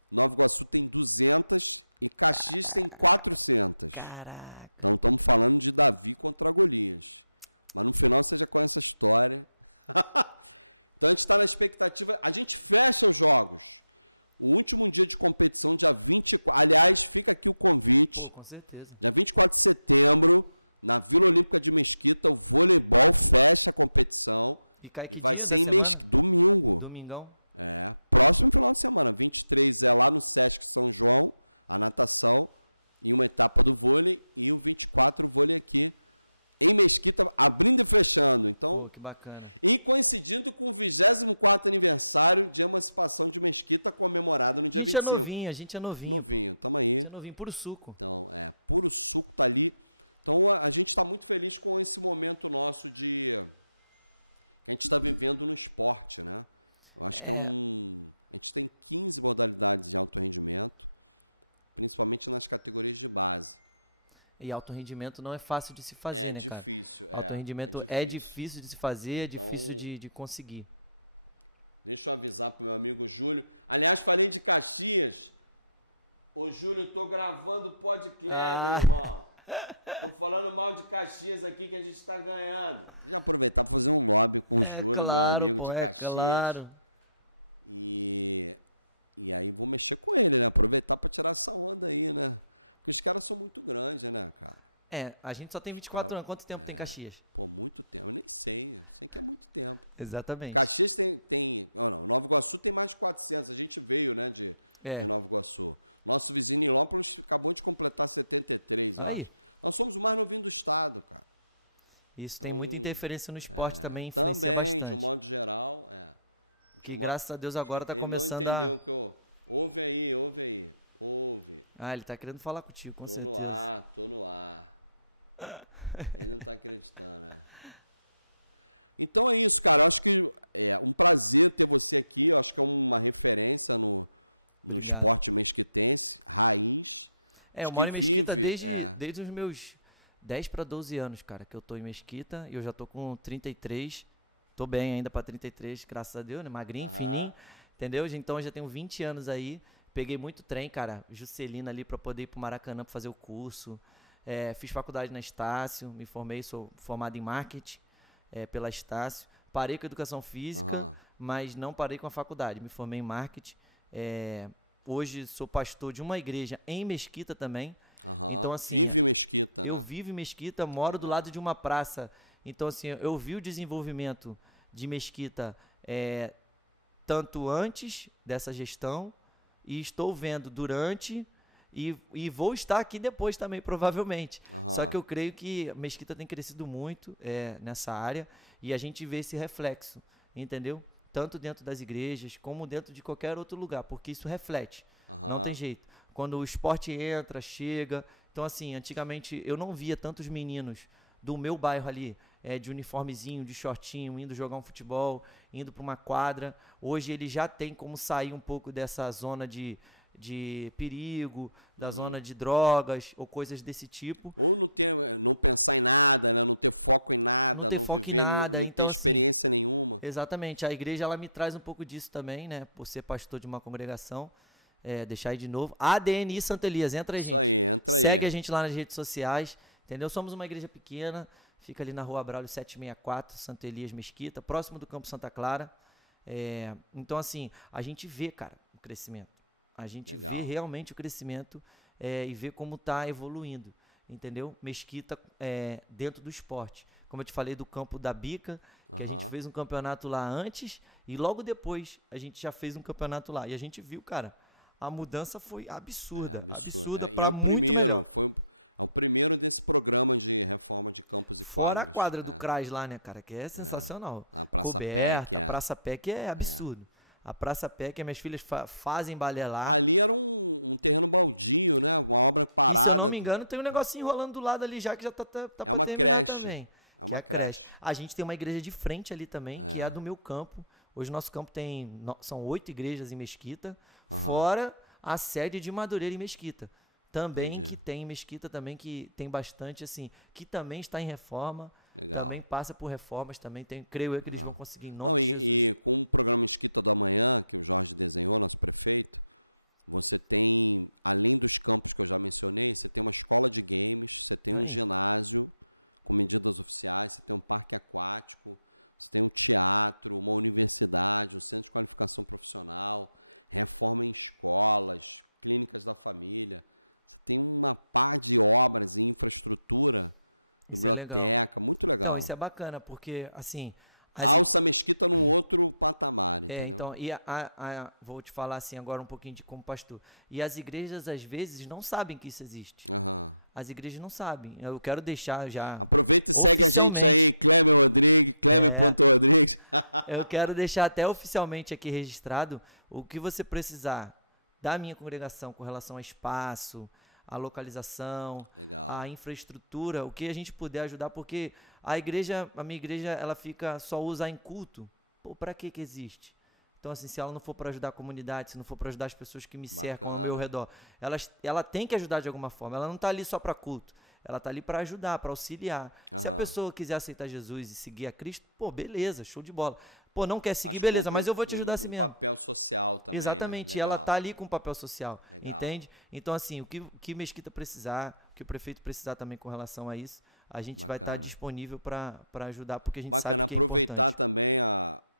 Nova Iguaçu tem 200 e Caxias tem 400. Caraca. Então estamos falando de Davi contra Golias. Mas no final você já conhece a história. Então a gente está na expectativa. A gente fecha os jogos. O último dia de competição, dia 24. Aliás, fica aqui o convite. Pô, com certeza. Dia 24 de setembro, na Vila Olímpica de Mesquita, o voleibol fecha a competição. E vai ser em Mesquita. Domingo. Domingão. Próximo final de semana. 23 é lá no Sesc São João, a natação, em uma etapa do vôlei. E o 24, o vôlei aqui em Mesquita, abrindo e fechando. Então, que bacana. E coincidindo com o 24º aniversário de emancipação de Mesquita, comemorado no dia 25. A gente é novinho. Novinho, tamo aí. A gente é novinho, puro suco. Então, puro suco tá ali. Então, a gente está muito feliz com esse momento nosso que a gente está vivendo no esporte, né? Eu acho que a gente tem 15 modalidades de alto rendimento, principalmente nas categorias de base. E alto rendimento não é fácil de se fazer, né, difícil, cara? Alto rendimento é difícil de se fazer, então, é difícil de conseguir. Deixa eu avisar pro meu amigo Júlio. Aliás, falei de Caxias. Ô, Júlio, tô gravando o podcast, irmão. Tô falando mal de Caxias aqui que a gente tá ganhando. Deixa eu aproveitar para fazer um lobby com o Júlio, claro, meu amigo de Caxias. Claro. E aí vou mexer com ele, né? Aproveitar para tirar essa onda aí, né? Porque os caras são muito grandes, né, cara? A gente só tem 24 anos. Quanto tempo tem Caxias? Pô, muito tempo. Eu nem sei. Eu sei que é muito tempo. Exatamente. Caxias tem Nova Iguaçu tem mais de 400. A gente veio, né, de Nova Iguaçu. Nosso vizinho Nilópolis acabou de completar 73, eu acho. Nós somos o mais novinho do estado, cara. Isso tem muita interferência no esporte também. Também, bastante. de um modo geral, Que graças a Deus agora tá começando Ele não entendeu que eu... Ouve aí. Ouve. Ah, ele tá querendo falar contigo, com certeza. Tô no ar. Ele não tá acreditando, né? Então é isso, cara. Eu acho que é um prazer ter você aqui. Eu acho que é uma referência no esporte mesquitense, raiz. Eu moro em Mesquita desde os meus 10 para 12 anos, cara, que eu tô em Mesquita. E eu já tô com 33. Tô bem ainda para 33, graças a Deus, né? Magrinho, fininho. Entendeu? Então eu já tenho 20 anos aí. Peguei muito trem, cara. Juscelina ali para poder ir pro Maracanã pra fazer o curso. Fiz faculdade na Estácio, me formei, sou formado em marketing pela Estácio. Parei com educação física, mas não parei com a faculdade. Me formei em marketing. Hoje sou pastor de uma igreja em Mesquita também. Então, assim, vive em Mesquita, né? Eu vivo em Mesquita, moro do lado de uma praça. Então, assim, eu vi o desenvolvimento de Mesquita tanto antes dessa gestão e estou vendo durante e vou estar aqui depois também, provavelmente. Só que eu creio que Mesquita tem crescido muito nessa área e a gente vê esse reflexo, entendeu? Tanto dentro das igrejas como dentro de qualquer outro lugar, porque isso reflete, não tem jeito. Quando o esporte entra, chega... Então, assim, antigamente eu não via tantos meninos do meu bairro ali, de uniformezinho, de shortinho, indo jogar um futebol, indo para uma quadra. Hoje ele já tem como sair um pouco dessa zona de perigo, da zona de drogas ou coisas desse tipo. Ou não pensar em nada, né? Não ter foco em nada, não viver, não então, ter experiência nenhuma. Exatamente. A igreja ela me traz um pouco disso também, né? Por ser pastor de uma congregação. Deixar aí de novo. ADNI Santo Elias, entra aí, gente. Isso aí, entra aí. Segue a gente lá nas redes sociais, entendeu? Somos uma igreja pequena, fica ali na Rua Abraulio 764, Santo Elias Mesquita, próximo do Campo Santa Clara. Então, assim, a gente vê, cara, o crescimento. A gente vê realmente o crescimento e vê como está evoluindo, entendeu? Mesquita dentro do esporte. Como eu te falei do campo da Bica, que a gente fez um campeonato lá antes e logo depois a gente já fez um campeonato lá. E a gente viu, cara, a mudança foi absurda. Absurda e é o primeiro, é o primeiro desse programa de reforma de campos e quadras. Fora a quadra do CRAS lá, né, cara, que é sensacional. A Praça PEC. A Praça PEC é absurdo. A Praça PEC, minhas filhas fazem balé lá. Ali era um terreno baldio, né? Uma obra parada. E, se eu não me engano, tem um negocinho rolando do lado ali já que já tá é uma creche. Também. É uma creche. A gente tem uma igreja de frente ali também, que é a do meu campo. Hoje nosso campo são 8 igrejas em Mesquita, fora a sede de Madureira em Mesquita. Também que tem em Mesquita também, que tem bastante, assim, que também está em reforma. Legal. Também passa por reformas, também tem, creio eu que eles vão conseguir em nome Não, e com o programa Mesquita da Manhã, que o Jorge desenhou, nosso prefeito, você tem, além dos campos que eu já mencionei, você tem uma escola de games, você tem um ginásio com medidas oficiais, você tem um parque aquático, você tem um teatro, uma universidade, um centro de qualificação profissional, reforma em escolas, clínicas da família. Você tem uma par de obras e infraestrutura, biblioteca, muito legal. Não, isso é bacana, porque, assim... Alça Mesquita num outro patamar, entendeu? Então, e vou te falar assim agora um pouquinho de como pastor. E as igrejas, às vezes, não sabem que isso existe. As igrejas não sabem. Eu quero deixar já... Aproveita e segue a gente aí, Cleber Rodrigues, Cleber.Rodrigues. Eu quero deixar até oficialmente aqui registrado o que você precisar da minha congregação com relação a espaço, a localização, a infraestrutura, o que a gente puder ajudar, porque a minha igreja, ela só usa em culto. Pô, para que existe? Então, assim, se ela não for para ajudar a comunidade, se não for para ajudar as pessoas que me cercam ao meu redor, ela tem que ajudar de alguma forma. Ela não está ali só para culto. Ela está ali para ajudar, para auxiliar. Se a pessoa quiser aceitar Jesus e seguir a Cristo, pô, beleza, show de bola. Pô, não quer seguir, beleza, mas eu vou te ajudar assim mesmo. Papel social também. Exatamente, né? Ela tá ali com papel social, Legal. Entende? Então, assim, o que Mesquita precisar, o que o prefeito precisar também com relação a isso, a gente vai estar disponível para ajudar, porque a gente sabe que é aproveitar importante. também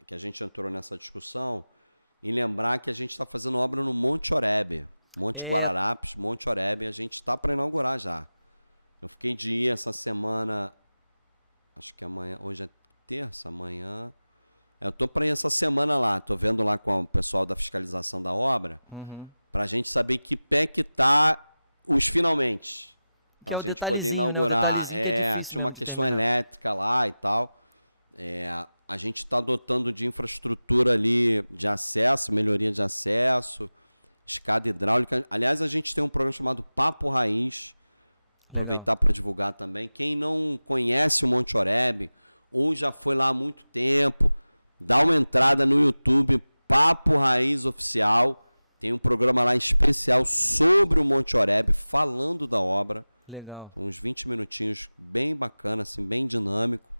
que a gente entrou nessa discussão e lembrar que a gente está fazendo obra no Monte Oreb, Monte Guararapes, Monte Oreb, a gente está para inaugurar já. Eu fiquei de ir essa semana, acho que amanhã, hoje é terça, amanhã... Eu tô para ir essa semana lá, tô vendo lá com o pessoal da fiscalização da obra, pra gente saber que pé que tá os finalmente. Pra gente poder inaugurar. Né? Tinha uma questão elétrica lá e tal. A gente está dotando de infraestrutura ali de acesso, melhoria de acesso, escada hidráulica. Aliás, a gente tem um programa chamado Papo Raiz. Aproveitar para divulgar também. Quem não conhece o Monte Oreb ou já foi lá há muito tempo, dá uma entrada no YouTube, Papo Raiz Oficial. Tem um programa lá especial sobre o Monte Oreb, falando da obra. Legal. Uns 20 minutinhos, bem bacana, assim, bem dinâmico.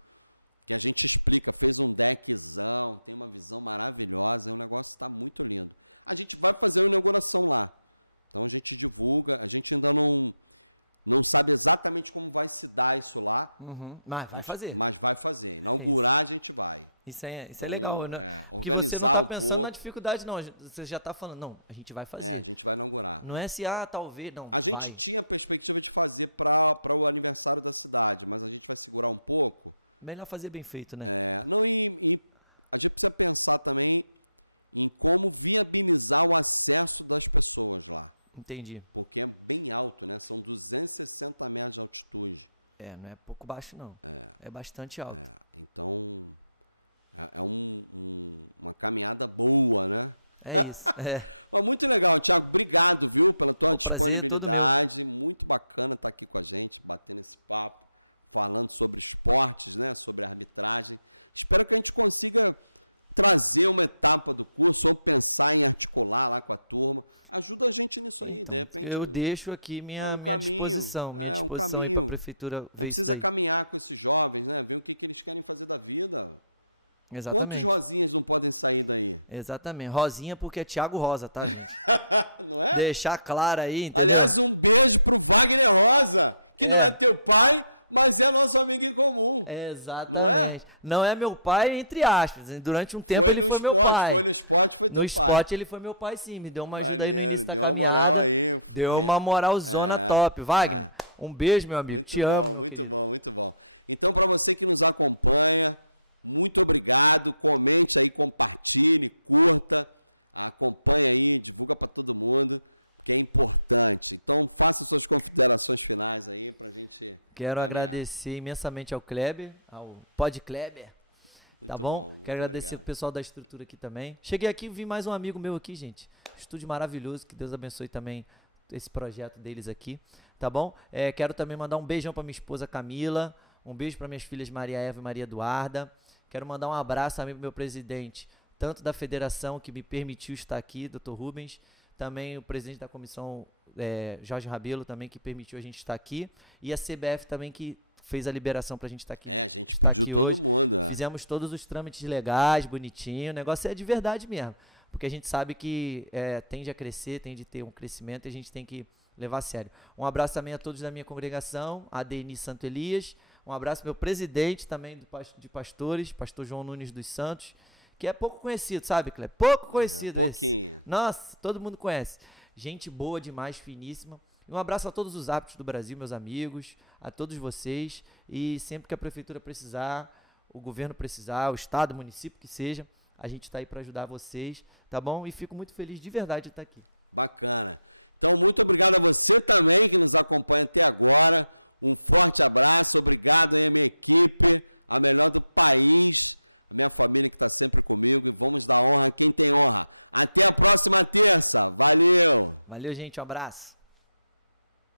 Que a gente explica, fez um deckzão, tem uma visão maravilhosa, o negócio está muito lindo. A gente vai fazer uma inauguração lá. Então a gente divulga, a gente ainda não sabe exatamente como vai se dar isso lá. Mas vai fazer. Mas vai fazer. Inaugurar a gente vai. Isso é Então, legal, né? Organizar Porque você não tá pensando pouco. na dificuldade, não. Você já tá falando, não, a gente vai fazer. A gente vai inaugurar. Não é se, talvez, não. A gente tinha a perspectiva de fazer para o aniversário da cidade, mas a gente vai segurar um pouco. Melhor fazer bem feito, né? Não, e a gente precisa pensar também em como viabilizar o acesso das pessoas lá. Entendi. Porque é bem alto, né? São 260 metros de altitude. Não é pouco baixo, não. É bastante alto. Então, uma caminhada boa, né? É isso. Mas muito legal, Thiago. Obrigado, viu, pela tua disponibilidade. É muito bacana estar aqui com a gente, batendo esse papo, falando sobre esportes, né? Sobre arbitragem. Espero que a gente consiga trazer uma etapa do curso ou pensar em articular lá com a turma. Ajuda a gente nisso aí, de repente. Eu deixo aqui minha caminho, disposição. Minha disposição um caminho. para a prefeitura ver precisa caminhar com esses jovens, né? Ver o que eles querem fazer da vida. Exatamente. Quantos Rosinhas não podem sair daí? Exatamente. Rosinha porque é Thiago Rosa, tá, gente? Não é? Deixar claro aí, entendeu? Aliás, um beijo pro Wagner Rosa, que não é teu pai, mas é nosso amigo em comum. Exatamente. Não é? Não é meu pai, entre aspas. Durante um tempo ele foi meu pai. Foi no esporte, foi teu pai. No esporte ele foi meu pai, sim. Me deu uma ajuda aí no início da caminhada. Deu uma moral aí. Deu uma moralzona top. Wagner, um beijo, meu amigo. Te amo. Muito bom, muito bom. Então, para você que nos acompanha, muito obrigado. Comente aí, compartilhe, curta. Acompanha aí, divulga para todo mundo, porque é importante. Então, faça suas considerações finais aí pra gente Quero agradecer imensamente ao Kleber, ao Pod Kleber. Tá bom? Quero agradecer o pessoal da estrutura aqui também. Cheguei aqui e vi mais um amigo meu aqui, gente. Estúdio maravilhoso, que Deus abençoe também esse projeto deles aqui, tá bom? Quero também mandar um beijão pra minha esposa Camila, um beijo para minhas filhas Maria Eva e Maria Eduarda. Quero mandar um abraço também pro meu presidente, tanto da federação que me permitiu estar aqui, Dr. Rubens, também o presidente da comissão, Jorge Rabelo, também que permitiu a gente estar aqui, e a CBF também que fez a liberação pra gente estar aqui. A gente pediu todo mundo. Fizemos todos os trâmites legais, bonitinho, o negócio é de verdade mesmo, porque a gente sabe que tende a crescer, tende a ter um crescimento e a gente tem que levar a sério. Um abraço também a todos da minha congregação, a Denis Santo Elias, um abraço ao meu presidente também de pastores, pastor João Nunes dos Santos, que é pouco conhecido, sabe, Cleber? Pouco conhecido. Pouquinho. Nossa, todo mundo conhece. Gente boa demais, finíssima. E um abraço a todos os árbitros do Brasil, meus amigos, a todos vocês. E sempre que a prefeitura precisar, o governo precisar, o estado, o município que seja, a gente está aí para ajudar vocês, tá bom? E fico muito feliz de verdade de estar aqui. Bacana. Então, muito obrigado a você também que nos acompanha até agora. Um forte abraço, obrigado aí a minha equipe, a melhor do país, a minha família que está sempre comigo, e vamos dar honra a quem tem honra. Até a próxima terça, valeu! Valeu, gente, um abraço.